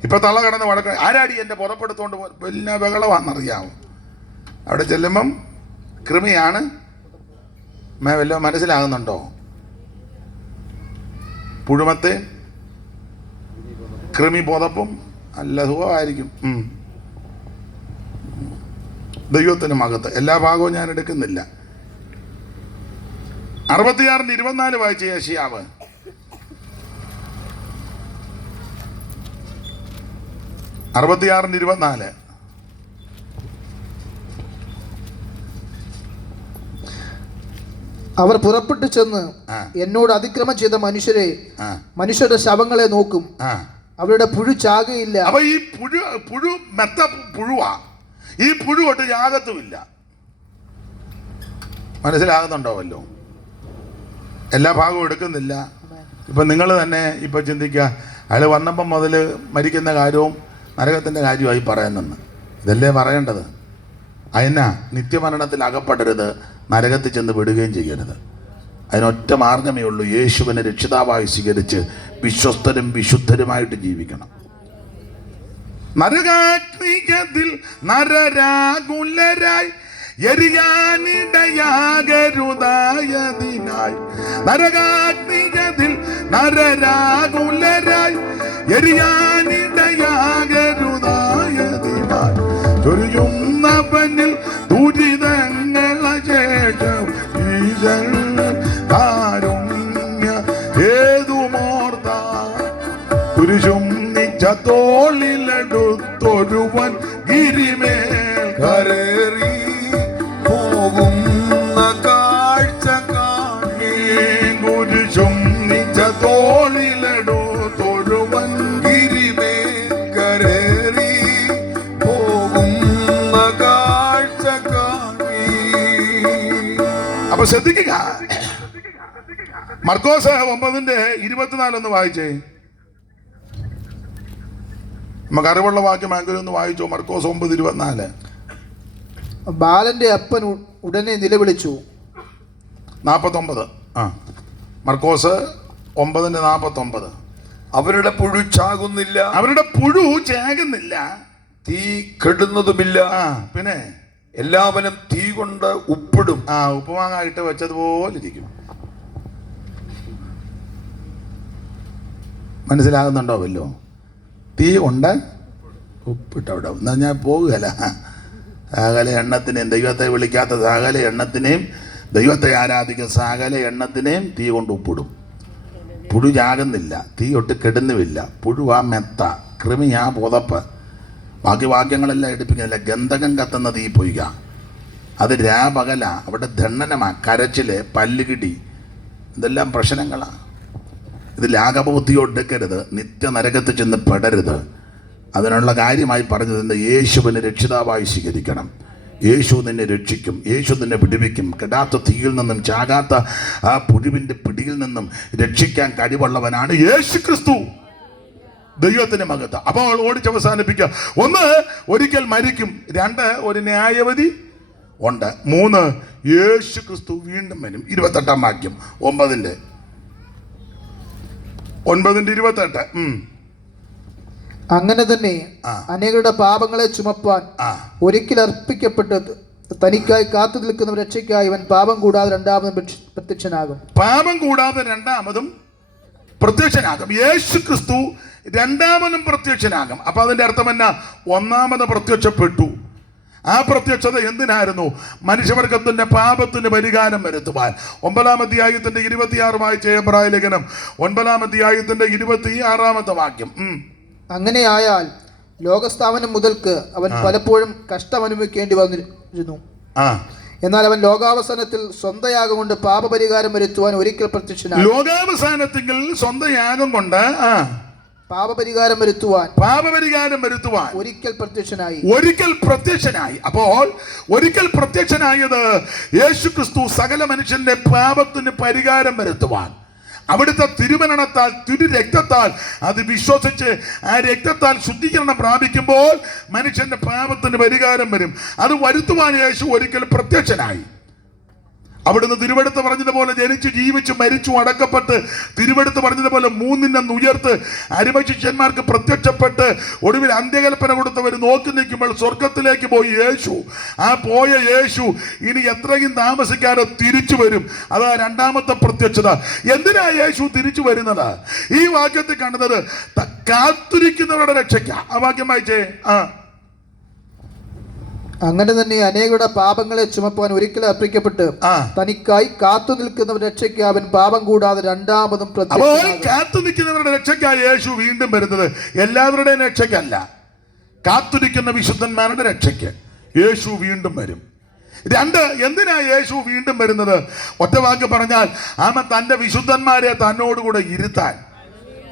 ഇപ്പൊ തള്ള കിടന്ന് വടക്ക ആരാടി എൻ്റെ പുതപ്പെടുത്തോണ്ട് വലിയ ബഹളമാണെന്നറിയാമോ? അവിടെ ചെല്ലുമ്പം കൃമിയാണ്. വല്ലതും മനസ്സിലാകുന്നുണ്ടോ? പുഴുമത്തെ കൃമി പുതപ്പും നല്ല സുഖമായിരിക്കും. ദൈവത്തിന് മകത്ത്. എല്ലാ ഭാഗവും ഞാൻ എടുക്കുന്നില്ല. 66:24 വായിച്ച യെശയ്യാവ്. അവർ പുറപ്പെട്ടു ചെന്ന് എന്നോട് അതിക്രമം ചെയ്ത മനുഷ്യരുടെ ശവങ്ങളെ നോക്കും, അവരുടെ പുഴു ചാകുകയില്ല. അപ്പൊ ഈ പുഴു മെത്ത പുഴുവാ. ഈ പുഴു തൊട്ട് യാഗത്തുമില്ല. മനസ്സിലാകുന്നുണ്ടോവല്ലോ? എല്ലാ ഭാഗവും എടുക്കുന്നില്ല. ഇപ്പൊ നിങ്ങൾ തന്നെ ഇപ്പൊ ചിന്തിക്കുക, അയാൾ വന്നപ്പം മുതൽ മരിക്കുന്ന കാര്യവും നരകത്തിന്റെ കാര്യമായി പറയുന്നെന്ന്. ഇതല്ലേ പറയേണ്ടത്? അതിനാ നിത്യമരണത്തിൽ അകപ്പെടരുത്, നരകത്തിൽ ചെന്ന് വിടുകയും ചെയ്യരുത്. അതിനൊറ്റ മാർഗമേ ഉള്ളൂ, യേശുവിനെ രക്ഷിതാവായി സ്വീകരിച്ച് വിശ്വസ്തരും വിശുദ്ധരുമായിട്ട് ജീവിക്കണം. നരകാഗ്നിയിൽ നരരാകുലരായി എരിയാനിടയാകരുതായതിനായി, നരകാഗ്നിയിൽ നരരാകുലരായി എരിയാനിടയാകരുതായതിനായി ചൊരിയുന്നവനിൽ ദുരിതങ്ങളെ ശേഷം കാരുണ്യ ഏതുമോർത്ത കുരിശും നിച്ച തോളിലെടുത്തൊരുവൻ ഗിരിമേൽ കരേറി പോകുന്ന കാഴ്ച കാണി, കുരിശും നിച്ച തോളിലെടുത്തൊരുവൻ ഗിരിമേൽ കരേറി പോകുന്ന കാഴ്ച കാണി. അപ്പൊ ശ്രദ്ധിക്കുക, മർക്കോസ് 9:24 വായിച്ചേ. നമുക്ക് അറിവുള്ള വാക്യം ആങ്കിലും ഒന്ന് വായിച്ചോ. മർക്കോസ് 9:24. ബാലന്റെ അപ്പൻ ഉടനെ നിലവിളിച്ചു. 49. മർക്കോസ് 9:49. അവരുടെ പുഴു ചാകുന്നില്ല, അവരുടെ പുഴു ചാകുന്നില്ല, തീ കെടുന്നതുമില്ല. പിന്നെ എല്ലാവരും തീ കൊണ്ട് ഉപ്പിടും. ഉപ്പുമാങ്ങായിട്ട് വെച്ചതുപോലെ ഇരിക്കും. മനസ്സിലാകുന്നുണ്ടോ വല്ലോ? തീ കൊണ്ട് ഉപ്പിട്ടവിടെ എന്നാ ഞാൻ പോകുകയല്ല. സകല എണ്ണത്തിനെയും, ദൈവത്തെ വിളിക്കാത്ത സകല എണ്ണത്തിനെയും, ദൈവത്തെ ആരാധിക്കുന്ന സകല എണ്ണത്തിനെയും തീ കൊണ്ട് ഉപ്പിടും. പുഴു ചാകുന്നില്ല, തീ ഒട്ട് കെടുന്നുമില്ല. പുഴുവാ മെത്ത, കൃമിയാ പുതപ്പ്. ബാക്കി വാക്യങ്ങളെല്ലാം എടുപ്പിക്കുന്നില്ല. ഗന്ധകം കത്തുന്ന തീ പൊയ്ക, അത് രാപകല. അവിടെ ദണ്ഡനമാ, കരച്ചില്, പല്ലുകിടി, ഇതെല്ലാം പ്രശ്നങ്ങളാണ്. ഇത് ലാഘബുദ്ധി എടുക്കരുത്, നിത്യനരകത്തിൽ ചെന്ന് പെടരുത്. അതിനുള്ള കാര്യമായി പറഞ്ഞത് യേശുവിനെ രക്ഷിതാവായി സ്വീകരിക്കണം. യേശു നിന്നെ രക്ഷിക്കും, യേശു നിന്നെ വിടുവിക്കും. കെടാത്ത തീയിൽ നിന്നും ചാകാത്ത ആ പുഴുവിൻ്റെ പിടിയിൽ നിന്നും രക്ഷിക്കാൻ കഴിവുള്ളവനാണ് യേശു ക്രിസ്തു. ദൈവത്തിന്റെ മകത്ത്. അപ്പോൾ ഓടിച്ചവസാനിപ്പിക്കുക. 1, ഒരിക്കൽ മരിക്കും. 2, ഒരു ന്യായവിധി ഉണ്ട്. 3, യേശു ക്രിസ്തു വീണ്ടും വരും. 28 വാക്യം 9:28. അങ്ങനെ തന്നെ അനേകരുടെ പാപങ്ങളെ ചുമപ്പാൻ ഒരിക്കൽ അർപ്പിക്കപ്പെട്ട് തനിക്കായി കാത്തു നിൽക്കുന്ന രക്ഷയ്ക്കായി ഇവൻ പാപം കൂടാതെ രണ്ടാമതും പ്രത്യക്ഷനാകും. പാപം കൂടാതെ രണ്ടാമതും പ്രത്യക്ഷനാകും. യേശു ക്രിസ്തു രണ്ടാമതും പ്രത്യക്ഷനാകും. അപ്പൊ അതിന്റെ അർത്ഥം എന്നാ? ഒന്നാമത് പ്രത്യക്ഷപ്പെട്ടു. ആ പ്രത്യക്ഷത എന്തിനായിരുന്നു? മനുഷ്യവർഗത്തിന്റെ പാപത്തിന് പരിഹാരം വരുത്തുവാൻ. 9-ാം അധ്യായത്തിന്റെ 26 വായിച്ച എബ്രായ ലേഖനം 9-ാം അധ്യായത്തിന്റെ 26 വാക്യം. അങ്ങനെ ആയാൽ ലോകസ്ഥാപനം മുതൽക്ക് അവൻ പലപ്പോഴും കഷ്ടം അനുഭവിക്കേണ്ടി വന്നിരുന്നു. എന്നാൽ അവൻ ലോകാവസാനത്തിൽ സ്വന്തം യാഗം കൊണ്ട് പാപപരിഹാരം വരുത്തുവാൻ ഒരിക്കൽ പ്രത്യക്ഷനായി. ലോകാവസാനത്തിൽ സ്വന്തം യാഗം കൊണ്ട് പാപപരിഹാരം വരുത്തുവാൻ ഒരിക്കൽ പ്രത്യക്ഷനായി. അപ്പോൾ ഒരിക്കൽ പ്രത്യക്ഷനായത് യേശു ക്രിസ്തു സകല മനുഷ്യന്റെ പാപത്തിന് പരിഹാരം വരുത്തുവാൻ. അവിടുത്തെ തിരുമരണത്താൽ, തിരുരക്തത്താൽ അത് വിശ്വസിച്ച് ആ രക്തത്താൽ ശുദ്ധീകരണം പ്രാപിക്കുമ്പോൾ മനുഷ്യന്റെ പാപത്തിന് പരിഹാരം വരും. അത് വരുത്തുവാൻ യേശു ഒരിക്കൽ പ്രത്യക്ഷനായി. അവിടുന്ന് തിരുവെടുത്ത് പറഞ്ഞതുപോലെ ജനിച്ചു, ജീവിച്ചു, മരിച്ചു, അടക്കപ്പെട്ട് തിരുവെടുത്ത് പറഞ്ഞതുപോലെ 3 ഉയർത്ത് അരിമശിഷ്യന്മാർക്ക് പ്രത്യക്ഷപ്പെട്ട് ഒടുവിൽ അന്ത്യകൽപ്പന കൊടുത്തവർ നോക്കി നിൽക്കുമ്പോൾ സ്വർഗത്തിലേക്ക് പോയി യേശു. ആ പോയ യേശു ഇനി എത്രയും താമസിക്കാതെ തിരിച്ചു വരും. അതാ രണ്ടാമത്തെ പ്രത്യക്ഷത. എന്തിനാ യേശു തിരിച്ചു വരുന്നത്? ഈ വാക്യത്തിൽ കണ്ടത് കാത്തിരിക്കുന്നവരുടെ രക്ഷയ്ക്ക. ആ വാക്യം വായിച്ചേ. അങ്ങനെ തന്നെ അനേകരുടെ പാപങ്ങളെ ചുമപ്പാൻ ഒരിക്കലും അർപ്പിക്കപ്പെട്ട് തനിക്കായി കാത്തു നിൽക്കുന്നവർ രക്ഷയ്ക്ക് അവൻ പാപം കൂടാതെ രണ്ടാമതും അപ്പോൾ കാത്തു നിൽക്കുന്നവരുടെ രക്ഷയ്ക്കായി യേശു വീണ്ടും വരുന്നത് എല്ലാവരുടെയും രക്ഷയ്ക്കല്ല. കാത്തുനിൽക്കുന്ന വിശുദ്ധന്മാരുടെ രക്ഷയ്ക്ക് യേശു വീണ്ടും വരും. രണ്ട്, എന്തിനാ യേശു വീണ്ടും വരുന്നത്? ഒറ്റ വാക്ക് പറഞ്ഞാൽ തന്റെ വിശുദ്ധന്മാരെ തന്നോടുകൂടെ ഇരുത്താൻ.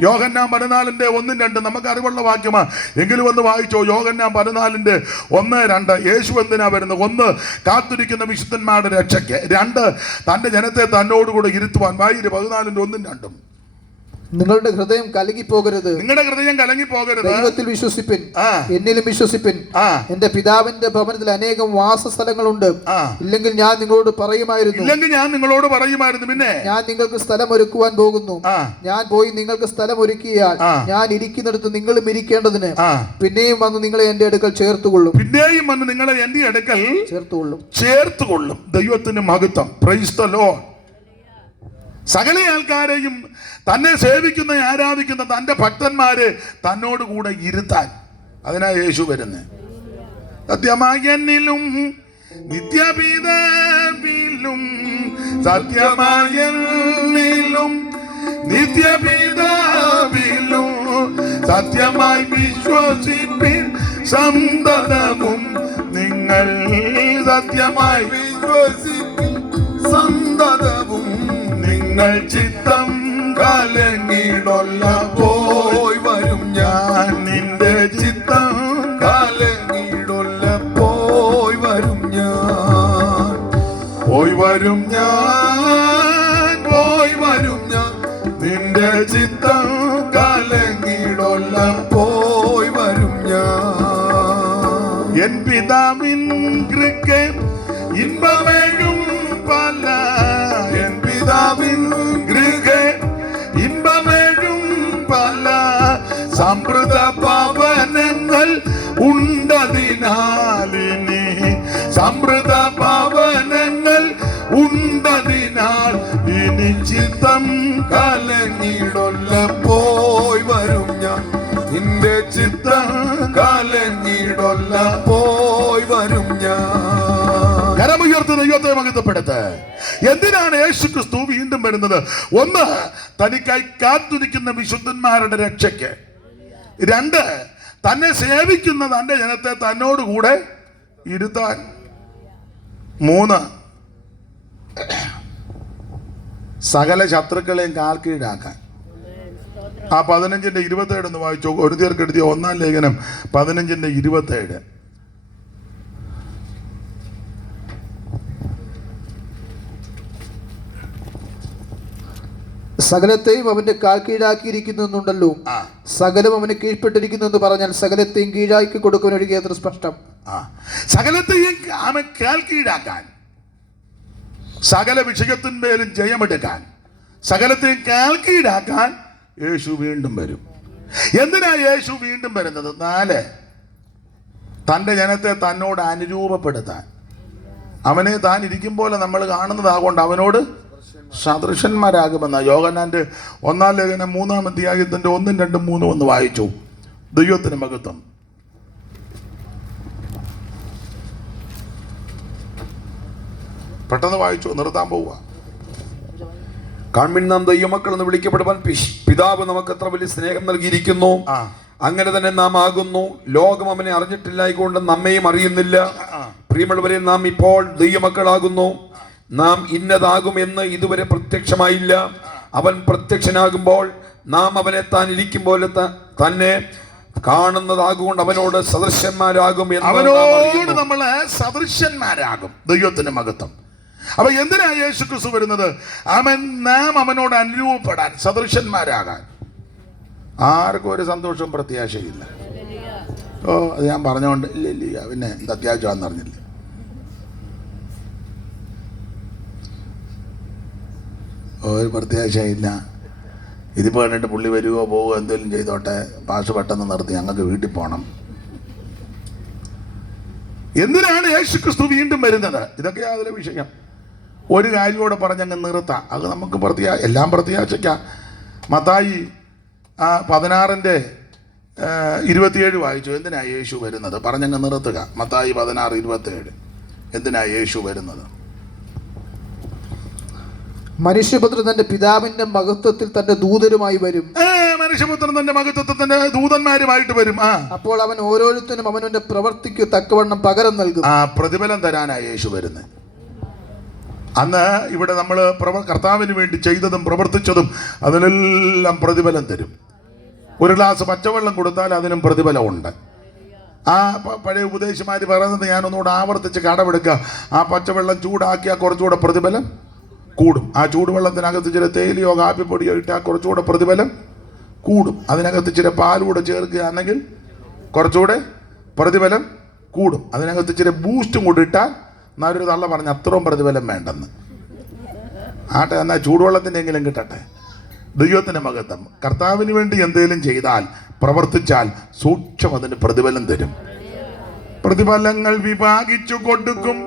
യോഹന്നാൻ 14:1-2 നമുക്ക് അറിവുള്ള വാക്യമാണ്, എങ്കിലും ഒന്ന് വായിച്ചോ. യോഹന്നാൻ 14:1-2. യേശു എന്തിനാ വരുന്നത്? 1, കാത്തിരിക്കുന്ന വിശുദ്ധന്മാരുടെ രക്ഷയ്ക്ക്. 2, തന്റെ ജനത്തെ തന്നോടുകൂടെ ഇരുത്തുവാൻ. 14:1-2. നിങ്ങളുടെ ഹൃദയം കലങ്ങിപ്പോകരുത്. നിങ്ങളുടെ ഹൃദയം കലങ്ങിപ്പോകരുത്. ദൈവത്തിൽ വിശ്വസിപ്പിൻ, എന്നിലും വിശ്വസിപ്പിൻ. എന്റെ പിതാവിന്റെ ഭവനത്തിൽ അനേകം വാസസ്ഥലങ്ങളുണ്ട്. ഇല്ലെങ്കിൽ ഞാൻ നിങ്ങളോട് പറയുമായിരുന്നു. പിന്നെ ഞാൻ നിങ്ങൾക്ക് സ്ഥലം ഒരുക്കുവാൻ പോകുന്നു. ഞാൻ പോയി നിങ്ങൾക്ക് സ്ഥലം ഒരുക്കിയാൽ ഞാൻ ഇരിക്കുന്നിടത്ത് നിങ്ങളും ഇരിക്കേണ്ടതിന് പിന്നെയും വന്ന് നിങ്ങളെ എന്റെ അടുക്കൽ ചേർത്തുകൊള്ളും. ചേർത്തുകൊള്ളും. ദൈവത്തിന് മഹത്വം. Praise the Lord. സകല ആൾക്കാരെയും തന്നെ സേവിക്കുന്ന ആരാധിക്കുന്ന തന്റെ ഭക്തന്മാരെ തന്നോട് കൂടെ ഇരുത്താൻ. അതിനാ യേശു വരുന്നത്. സത്യമായനിലും നിത്യപിതാവിലും, സത്യമായനിലും നിത്യപിതാവിലും സത്യമായി വിശ്വസിപ്പിൻ സന്തതവും നിങ്ങൾ. സത്യമായി വിശ്വസിപ്പിൻ സന്തതവും നിങ്ങൾ. ചിത്തം കലങ്ങിടൊല്ല പോയി വരും ഞാൻ. നിന്റെ ചിത്തം കലങ്ങിടൊല്ല പോയി വരും ഞാൻ. പോയി വരും ഞാൻ. പോയി വരും ഞാൻ. നിന്റെ ചിത്തം കലങ്ങിടൊല്ല പോയി വരും ഞാൻ. എൻ പിതാവിൻ കൃപയ്ക്ക് ഇമ്പമേഴും പല. എൻ പിതാവിൻ ഇമ്പമേഴും പല സമൃദ്ധ ഭവനങ്ങൾ ഉണ്ടതിനാലിനി. സമൃദ്ധ ഭവനങ്ങൾ ഉണ്ടതിനാൽ ഇനി ചിത്തം കലങ്ങിടൊല്ല പോയി വരും ഞാൻ. നിന്റെ ചിത്തം കലങ്ങിടൊല്ല പോയി വരും ഞാൻ. കരമുയർത്ത് ദൈവത്തെ മഹത്വപ്പെടുത്ത്. എന്തിനാണ് യേശു ക്രിസ്തു വീണ്ടും വരുന്നത്? 1, തനിക്കായി കാത്തുനിൽക്കുന്ന വിശുദ്ധന്മാരുടെ രക്ഷയ്ക്ക്. 2, തന്നെ സേവിക്കുന്ന തന്റെ ജനത്തെ തന്നോടുകൂടെ ഇരുത്താൻ. 3, സകല ശത്രുക്കളെയും കാൽക്കീഴാക്കാൻ. ആ 15:27 ഒന്ന് വായിച്ചോ. കൊരിന്ത്യർക്ക് എഴുതിയ 1-ാം ലേഖനം 15:27. സകലത്തെയും അവന്റെ കാൽ കീഴാക്കിയിരിക്കുന്നുണ്ടല്ലോ. സകലം അവന് കീഴ്പ്പെട്ടിരിക്കുന്നു എന്ന് പറഞ്ഞാൽ സകലത്തെയും കീഴാക്കി കൊടുക്കുവാൻ ഒഴികെ അത്ര സ്പഷ്ടം. സകലത്തെയും അവൻ കാൽ കീഴാക്കാൻ, സകല വിഷയത്തിന്മേലും ജയമെടുക്കാൻ, സകലത്തെയും കാൽ കീഴാക്കാൻ യേശു വീണ്ടും വരും. എന്തിനാ യേശു വീണ്ടും വരുന്നത്? 4, തൻ്റെ ജനത്തെ തന്നോട് അനുരൂപപ്പെടുത്താൻ. അവനെ താൻ ഇരിക്കും പോലെ നമ്മൾ കാണുന്നതാകൊണ്ട് അവനോട് സദൃശന്മാരാകുമെന്ന യോഹന്നാന്റെ 1-ാം ലേഖനം 3-ാം അധ്യായത്തിന്റെ 1, 2, 3 ഒന്ന് വായിച്ചു. ദൈവത്തിന് മഹത്വം. പെട്ടെന്ന് വായിച്ചു, നിർത്താൻ പോവുക. കാൺമിൻ, നാം ദൈവമക്കൾ എന്ന് വിളിക്കപ്പെടുവാൻ പിതാവ് നമുക്ക് എത്ര വലിയ സ്നേഹം നൽകിയിരിക്കുന്നു. അങ്ങനെ തന്നെ നാം ആകുന്നു. ലോകം അവനെ അറിഞ്ഞിട്ടില്ലായിക്കൊണ്ട് നമ്മയും അറിയുന്നില്ല. പ്രിയമുള്ളവരെ, നാം ഇപ്പോൾ ദൈവമക്കളാകുന്നു. നാം ഇന്നതാകുമെന്ന് ഇതുവരെ പ്രത്യക്ഷമായില്ല. അവൻ പ്രത്യക്ഷനാകുമ്പോൾ നാം അവനെ താൻ ഇരിക്കും പോലെ തന്നെ കാണുന്നതാകൊണ്ട് അവനോട് സദൃശന്മാരാകും. അവനോട് നമ്മൾ സദൃശന്മാരാകും. ദൈവത്തിന്റെ മഹത്വം. അപ്പൊ എന്തിനാ യേശു ക്രിസ്തു വരുന്നത്? നാം അവനോട് അനുരൂപപ്പെടാൻ, സദൃശന്മാരാകാൻ. ആർക്കും ഒരു സന്തോഷവും പ്രത്യാശയില്ല. അത് ഞാൻ പറഞ്ഞോണ്ട് ഇല്ല പിന്നെ എന്ത് അത്യാവശ്യമാണെന്ന് അറിഞ്ഞില്ല. ഒരു പ്രത്യാശയില്ല. ഇതിപ്പോൾ കണ്ടിട്ട് പുള്ളി വരുവോ പോവുകയോ എന്തെങ്കിലും ചെയ്തോട്ടെ, പാസ് പെട്ടെന്ന് നിർത്തി, ഞങ്ങൾക്ക് വീട്ടിൽ പോകണം. എന്തിനാണ് യേശു ക്രിസ്തു വീണ്ടും വരുന്നത്? ഇതൊക്കെ അതിലെ വിഷയം. ഒരു കാര്യം കൂടെ പറഞ്ഞങ്ങ് നിർത്താം. അത് നമുക്ക് എല്ലാം പ്രത്യാശയ്ക്കാം. മത്തായി 16 27 വായിച്ചു. എന്തിനാ യേശു വരുന്നത്? പറഞ്ഞങ്ങ് നിർത്തുക. മത്തായി 16:27. എന്തിനാ യേശു വരുന്നത്? മനുഷ്യപുത്രൻ തന്റെ പിതാവിന്റെ മഹത്വത്തിൽ തന്റെ ദൂതരുമായി വരും. മനുഷ്യപുത്രൻ തന്റെ മഹത്വത്തിൽ തന്റെ ദൂതന്മാരുമായിട്ട് വരും. അപ്പോൾ അവൻ ഓരോരുത്തരും അവനവന്റെ പ്രവൃത്തിക്ക് തക്കവണ്ണം പകരം നൽകും. പ്രതിഫലം തരാനാ യേശു വരുന്നത്. അന്ന് ഇവിടെ നമ്മൾ കർത്താവിന് വേണ്ടി ചെയ്തതും പ്രവർത്തിച്ചതും അതിനെല്ലാം പ്രതിഫലം തരും. ഒരു ഗ്ലാസ് പച്ചവെള്ളം കൊടുത്താൽ അതിനും പ്രതിഫലമുണ്ട്. ആ പഴയ ഉപദേശിമാർ പറയുന്നത് ഞാനൊന്നുകൂടെ ആവർത്തിച്ച് കടമെടുക്കുക. ആ പച്ചവെള്ളം ചൂടാക്കിയാൽ കുറച്ചുകൂടെ പ്രതിഫലം കൂടും. ആ ചൂടുവെള്ളത്തിനകത്ത് ചില തേയിലയോ കാപ്പിപ്പൊടിയോ ഇട്ടാൽ കുറച്ചുകൂടെ പ്രതിഫലം കൂടും. അതിനകത്ത് ചില പാലൂടെ ചേർക്കുകയാണെങ്കിൽ കുറച്ചുകൂടെ പ്രതിഫലം കൂടും. അതിനകത്ത് ചില ബൂസ്റ്റും കൂടി ഇട്ടാൽ എന്നൊരു തള്ള പറഞ്ഞ് അത്രയും പ്രതിഫലം വേണ്ടെന്ന്. ആട്ടെ, എന്നാൽ ചൂടുവെള്ളത്തിൻ്റെ എങ്കിലും കിട്ടട്ടെ. ദൈവത്തിൻ്റെ മഹത്വം. കർത്താവിന് വേണ്ടി എന്തെങ്കിലും ചെയ്താൽ, പ്രവർത്തിച്ചാൽ സൂക്ഷ്മം അതിന് പ്രതിഫലം തരും. പ്രതിഫലങ്ങൾ വിഭാഗിച്ചു കൊടുക്കും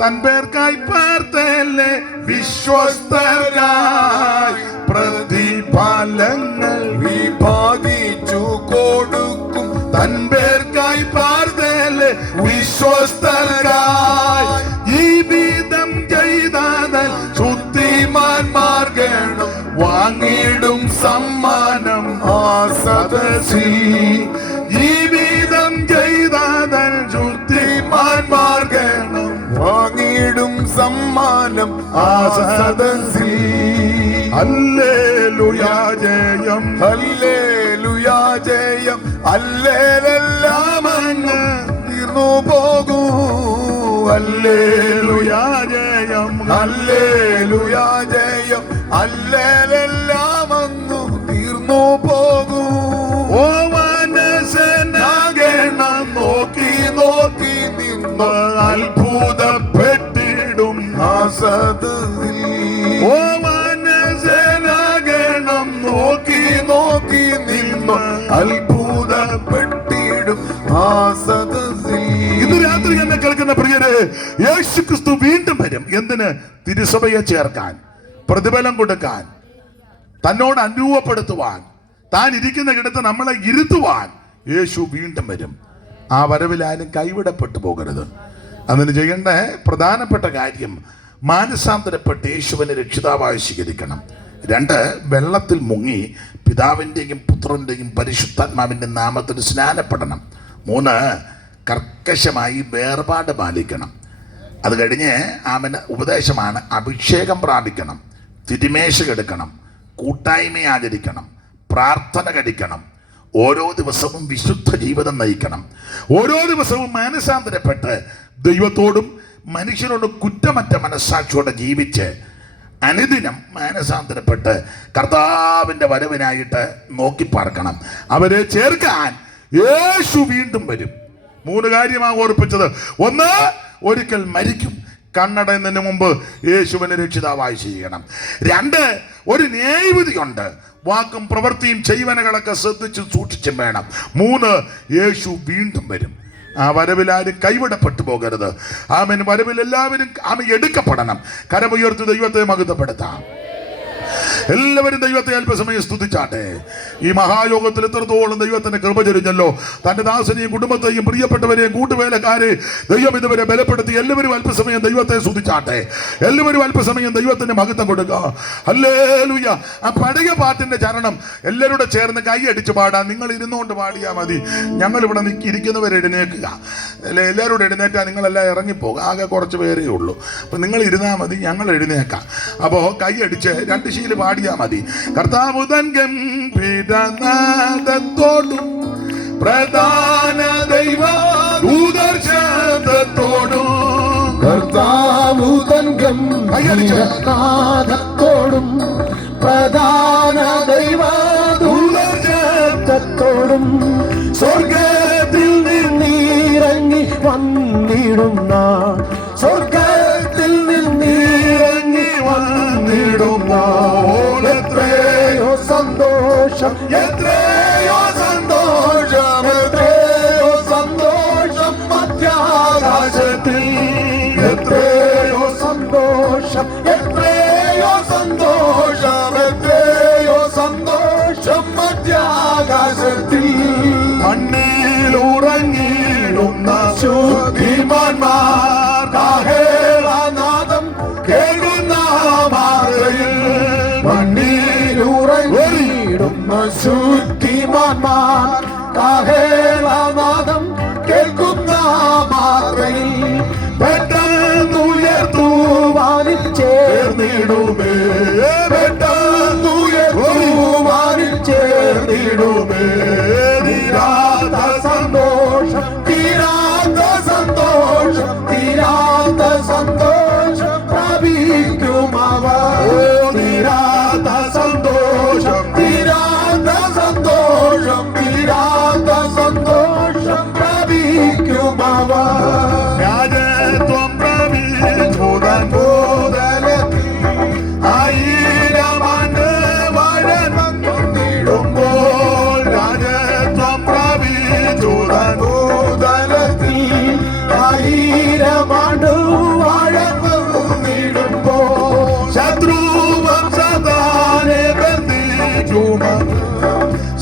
തൻ പേർക്കായി പാർത്തല്ലേ വിശ്വസ്തർക്കായി. പ്രതിഫലങ്ങൾ വിഭാഗിച്ചു കൊടുക്കും തൻ പേർക്കായി പാർത്തല്ലേ വിശ്വസ്തർക്കായി. ഈ വിധം ചെയ്താൽ ശുദ്ധിമാന്മാർ ഗണം വാങ്ങിടും സമ്മാനം ആ സദസ്സിൽ. ഈ വിധം ചെയ്താൽ ശുദ്ധിമാന്മാർ ഗണം വാങ്ങിടും സമ്മാനം ആ സദസ്സിൽ. ഹല്ലേലൂയാ ജയം, ഹല്ലേലൂയാ ജയം, ഹല്ലേലെല്ലാം അങ്ങ് തീർന്നു പോകൂ. ഹല്ലേലൂയാ ജയം, ഹല്ലേലൂയാ ജയം, ഹല്ലേലെല്ലാം അങ്ങ് തീർന്നു പോകൂ. ഓ മനസ്സനാകണം നോക്കി നോക്കി നിന്ന് അത്ഭുതപ്പെട്ടിടും ആ സദസ്സിൽ. ഓ മനസ്സനാകണം നോക്കി നോക്കി നിന്ന് അത്ഭുതപ്പെട്ടിടും ആ സദസ്സിൽ. ഇന്ന് രാത്രി എന്നെ കേൾക്കുന്ന പ്രിയരെ, യേശു ക്രിസ്തു വീണ്ടും വരും. എന്തിന്? തിരുസഭയെ ചേർക്കാൻ, പ്രതിഫലം കൊടുക്കാൻ, തന്നോട് അനുരൂപപ്പെടുത്തുവാൻ, താൻ ഇരിക്കുന്ന ഇടത്ത് നമ്മളെ ഇരുത്തുവാൻ യേശു വീണ്ടും വരും. ആ വരവിൽ ആരും കൈവിടപ്പെട്ടു പോകരുത്. അതിന് ചെയ്യേണ്ട പ്രധാനപ്പെട്ട കാര്യം മാനസാന്തരപ്പെട്ട് യേശുവിനെ രക്ഷിതാവായി സ്വീകരിക്കണം. 2, വെള്ളത്തിൽ മുങ്ങി പിതാവിൻ്റെയും പുത്രൻ്റെയും പരിശുദ്ധാത്മാവിൻ്റെ നാമത്തിൽ സ്നാനപ്പെടണം. 3, കർക്കശമായി വേർപാട് പാലിക്കണം. അത് കഴിഞ്ഞ് ഉപദേശമാണ് അഭിഷേകം പ്രാപിക്കണം, തിരുമേശ കെടുക്കണം, കൂട്ടായ്മ ആചരിക്കണം, പ്രാർത്ഥന കഴിക്കണം, ഓരോ ദിവസവും വിശുദ്ധ ജീവിതം നയിക്കണം, ഓരോ ദിവസവും മാനസാന്തരപ്പെട്ട് ദൈവത്തോടും മനുഷ്യരോടും കുറ്റമറ്റ മനസ്സാക്ഷിയോടെ ജീവിച്ച് അനുദിനം മാനസാന്തരപ്പെട്ട് കർത്താവിൻ്റെ വരവിനായിട്ട് നോക്കി പാർക്കണം. അവരെ ചേർക്കാൻ യേശു വീണ്ടും വരും. 3 കാര്യമാണ് ഓർപ്പിച്ചത്. 1, ഒരിക്കൽ മരിക്കും. കണ്ണടയുന്നതിന് മുമ്പ് യേശുവിനെ രക്ഷിതാവായി ചെയ്യണം. 2, ഒരു ന്യായവിധിയുണ്ട്. വാക്കും പ്രവൃത്തിയും ചെയ്വനകളൊക്കെ ശ്രദ്ധിച്ച് സൂക്ഷിച്ചും വേണം. 3, യേശു വീണ്ടും വരും. ആ വരവിൽ ആരും കൈവിടപ്പെട്ടു പോകരുത്. ആമേൻ. വരവിൽ എല്ലാവരും എടുക്കപ്പെടണം. കരമുയർത്തി ദൈവത്തെ മഹത്വപ്പെടുത്താം. എല്ലാവരും ദൈവത്തെ അല്പസമയം സ്തുതിച്ചാട്ടെ. ഈ മഹായോഗത്തിൽ എത്രത്തോളം ദൈവത്തിന്റെ കൃപ ചൊരിഞ്ഞല്ലോ. തന്റെ ദാസനെയും കുടുംബത്തെയും പ്രിയപ്പെട്ടവരെയും കൂട്ടുവേലക്കാരെ ദൈവം ഇതുവരെ ബലപ്പെടുത്തി. എല്ലാവരും അല്പസമയം ദൈവത്തെ സ്തുതിച്ചാട്ടെ. എല്ലാവരും അല്പസമയം ദൈവത്തിന്റെ മഹത്വം കൊടുക്കുക. ഹല്ലേലൂയ. ആ പഴയ പാട്ടിന്റെ ചരണം എല്ലാവരുടെ ചേർന്ന് കൈയടിച്ച് പാടാം. നിങ്ങൾ ഇരുന്നുകൊണ്ട് പാടിയാൽ മതി. ഞങ്ങൾ ഇവിടെ ഇരിക്കുന്നവർ എഴുന്നേൽക്കുക. എല്ലാവരും എഴുന്നേറ്റാൽ നിങ്ങളെല്ലാം ഇറങ്ങിപ്പോകുക. ആകെ കുറച്ച് പേരേ ഉള്ളൂ. അപ്പം നിങ്ങൾ ഇരുന്നാൽ മതി, ഞങ്ങൾ എഴുന്നേക്കാം. അപ്പോൾ കൈയടിച്ച് 2 ശീല് പാടിയാ മതി. കർത്താവ് തൻ ഗംഭീരനാദത്തോടും പ്രധാന ദൈവ ദൂതർശബ്ദത്തോടും, കർത്താവ് തൻ ഗംഭീരനാദത്തോടും പ്രധാന ദൈവ ദൂതർശബ്ദത്തോടും സ്വർഗത്തിൽ നിന്നിറങ്ങി വന്നിടുന്ന, സ്വർഗത്തിൽ നിന്നിറങ്ങി വന്നിടുന്ന എത്രയോ സന്തോഷം, എത്രയോ സന്തോഷം, എത്രയോ സന്തോഷം മധ്യാകാശത്തിൽ, എത്രയോ സന്തോഷം, എത്രയോ സന്തോഷം, എത്രയോ സന്തോഷം മധ്യാകാശത്തിൽ. ശുദ്ധിമാന്മാർ കാഹളനാദം കേൾക്കുന്ന മാതയിൽ മണ്ണിലുറങ്ങിടുന്ന ശുദ്ധിമാന്മാർ കാഹളനാദം കേൾക്കുന്ന മാത്രയിൽ പെട്ടെന്നുയർത്തുവാനിൽ ചേർന്നിടുമേ, പെട്ടെന്നുയർത്തുവാനിൽ ചേർന്നിടുമേ. തീരാത്ത സന്തോഷം, തീരാത്ത സന്തോഷം, തീരാത്ത സന്തോഷം പ്രാപിക്കുമവർ. തീരാത്ത സന്തോഷം, തീരാത്ത സന്തോഷം, തീരാത്ത സന്തോഷം പ്രാപിക്കുമവർ. രാജത്വം പ്രാപിച്ചുടൻ ഭൂതലത്തിൽ ആയിരമാണ്ട് വാഴൻ വന്നിടുമ്പോൾ. രാജത്വം പ്രാപിച്ചുടൻ ഭൂതലത്തിൽ ആയിരമാണ്ട് വാഴൻ വന്നിടുമ്പോൾ. ശത്രുവംശത്താനെ ബന്ധിക്കുമെന്ന്,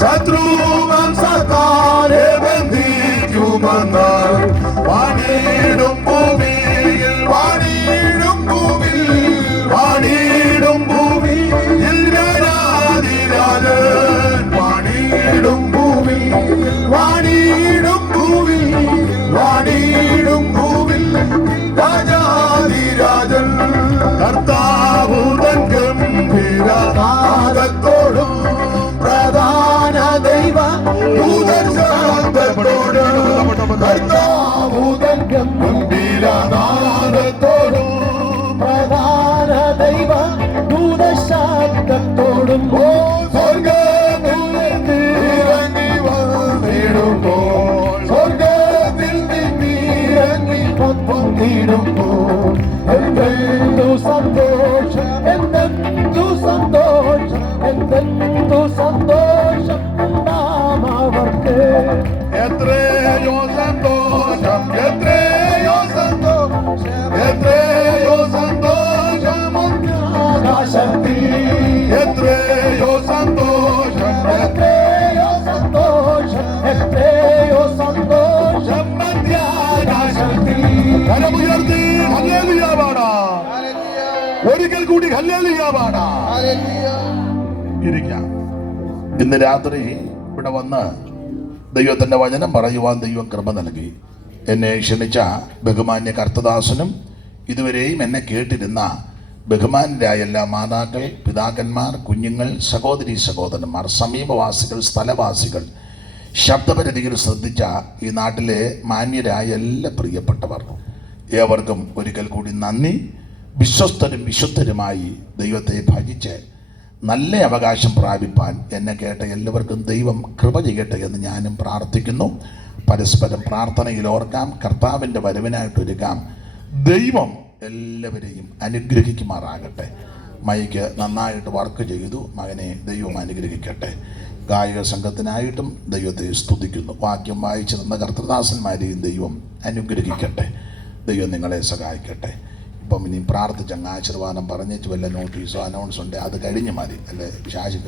ശത്രുവംശത്താനെ ബന്ധിക്കുമെന്ന് വാണിടും ഭൂമിയിൽ, വാണിടും ഭൂമിയിൽ, വാണിടും ഭൂമിയിൽ രാജാധിരാജൻ. വാണിടും ഭൂമിയിൽ, വാണിടും ഭൂമിയിൽ, വാണിടും ഭൂമിയിൽ രാജാധിരാജൻ. കർത്താവ് തൻ ഗംഭീരനാദത്തോടും പ്രധാന ദൈവ ദൂതശബ്ദത്തോടും, കർത്താവ് തൻ ഗംഭീരനാദത്തോടും പ്രധാന ദൈവ ദൂതശബ്ദത്തോടും സ്വർഗ്ഗത്തിൽ ഇറങ്ങി വന്നിടുമ്പോൾ, സ്വർഗ്ഗത്തിൽ നിന്നിറങ്ങി വന്നിടുമ്പോൾ എന്തെന്തു സന്തോഷം, എന്തെന്തു സന്തോഷം, എന്തെന്തു സന്തോഷം ഉണ്ടാം അവർക്ക്. എത്രയോ സന്തോഷം, എത്രയോ സന്തോഷം, എത്രയോ സന്തോഷം ആകാശത്തിൽ. എത്രയോ സന്തോഷം, എത്രയോ സന്തോഷം, എത്രയോ സന്തോഷം മധ്യാകാശത്തിൽ. കരമുയർത്തി ഹല്ലേലൂയ പാടാം, ഒരിക്കൽ കൂടി ഹല്ലേലൂയ പാടാം. ഇരിക്കാം. ഇന്ന് രാത്രി ഇവിടെ വന്ന് ദൈവത്തിൻ്റെ വചനം പറയുവാൻ ദൈവം കൃപ നൽകി. എന്നെ ക്ഷണിച്ച ബഹുമാന്യ കർത്തദാസനും ഇതുവരെയും എന്നെ കേട്ടിരുന്ന ബഹുമാന്യരായ എല്ലാ മാതാക്കൾ, പിതാക്കന്മാർ, കുഞ്ഞുങ്ങൾ, സഹോദരി സഹോദരന്മാർ, സമീപവാസികൾ, സ്ഥലവാസികൾ, ശബ്ദപരിധികൾ ശ്രദ്ധിച്ച ഈ നാട്ടിലെ മാന്യരായ എല്ലാ പ്രിയപ്പെട്ടവർ, ഏവർക്കും ഒരിക്കൽ കൂടി നന്ദി. വിശ്വസ്തരും വിശുദ്ധരുമായി ദൈവത്തെ ഭജിച്ച് നല്ല അവകാശം പ്രാപിപ്പാൻ എന്നെ കേട്ട എല്ലാവർക്കും ദൈവം കൃപ ചെയ്യട്ടെ എന്ന് ഞാനും പ്രാർത്ഥിക്കുന്നു. പരസ്പരം പ്രാർത്ഥനയിൽ ഓർക്കാം, കർത്താവിൻ്റെ വരവിനായിട്ടൊരുക്കാം. ദൈവം എല്ലാവരെയും അനുഗ്രഹിക്കുമാറാകട്ടെ. മൈക്ക് നന്നായിട്ട് വർക്ക് ചെയ്തു, മകനെ ദൈവം അനുഗ്രഹിക്കട്ടെ. ഗായക സംഘത്തിനായിട്ടും ദൈവത്തെ സ്തുതിക്കുന്നു. വാക്യം വായിച്ചു തന്ന കർത്തൃദാസന്മാരെയും ദൈവം അനുഗ്രഹിക്കട്ടെ. ദൈവം നിങ്ങളെ സഹായിക്കട്ടെ. ഇപ്പം ഇനിയും പ്രാർത്ഥിച്ചങ്ങ് ആശീർവാദം പറഞ്ഞിട്ട് വല്ല നോട്ടീസോ അനൗൺസ് ഉണ്ട്, അത് കഴിഞ്ഞ് മതി, അല്ലേ ശാശി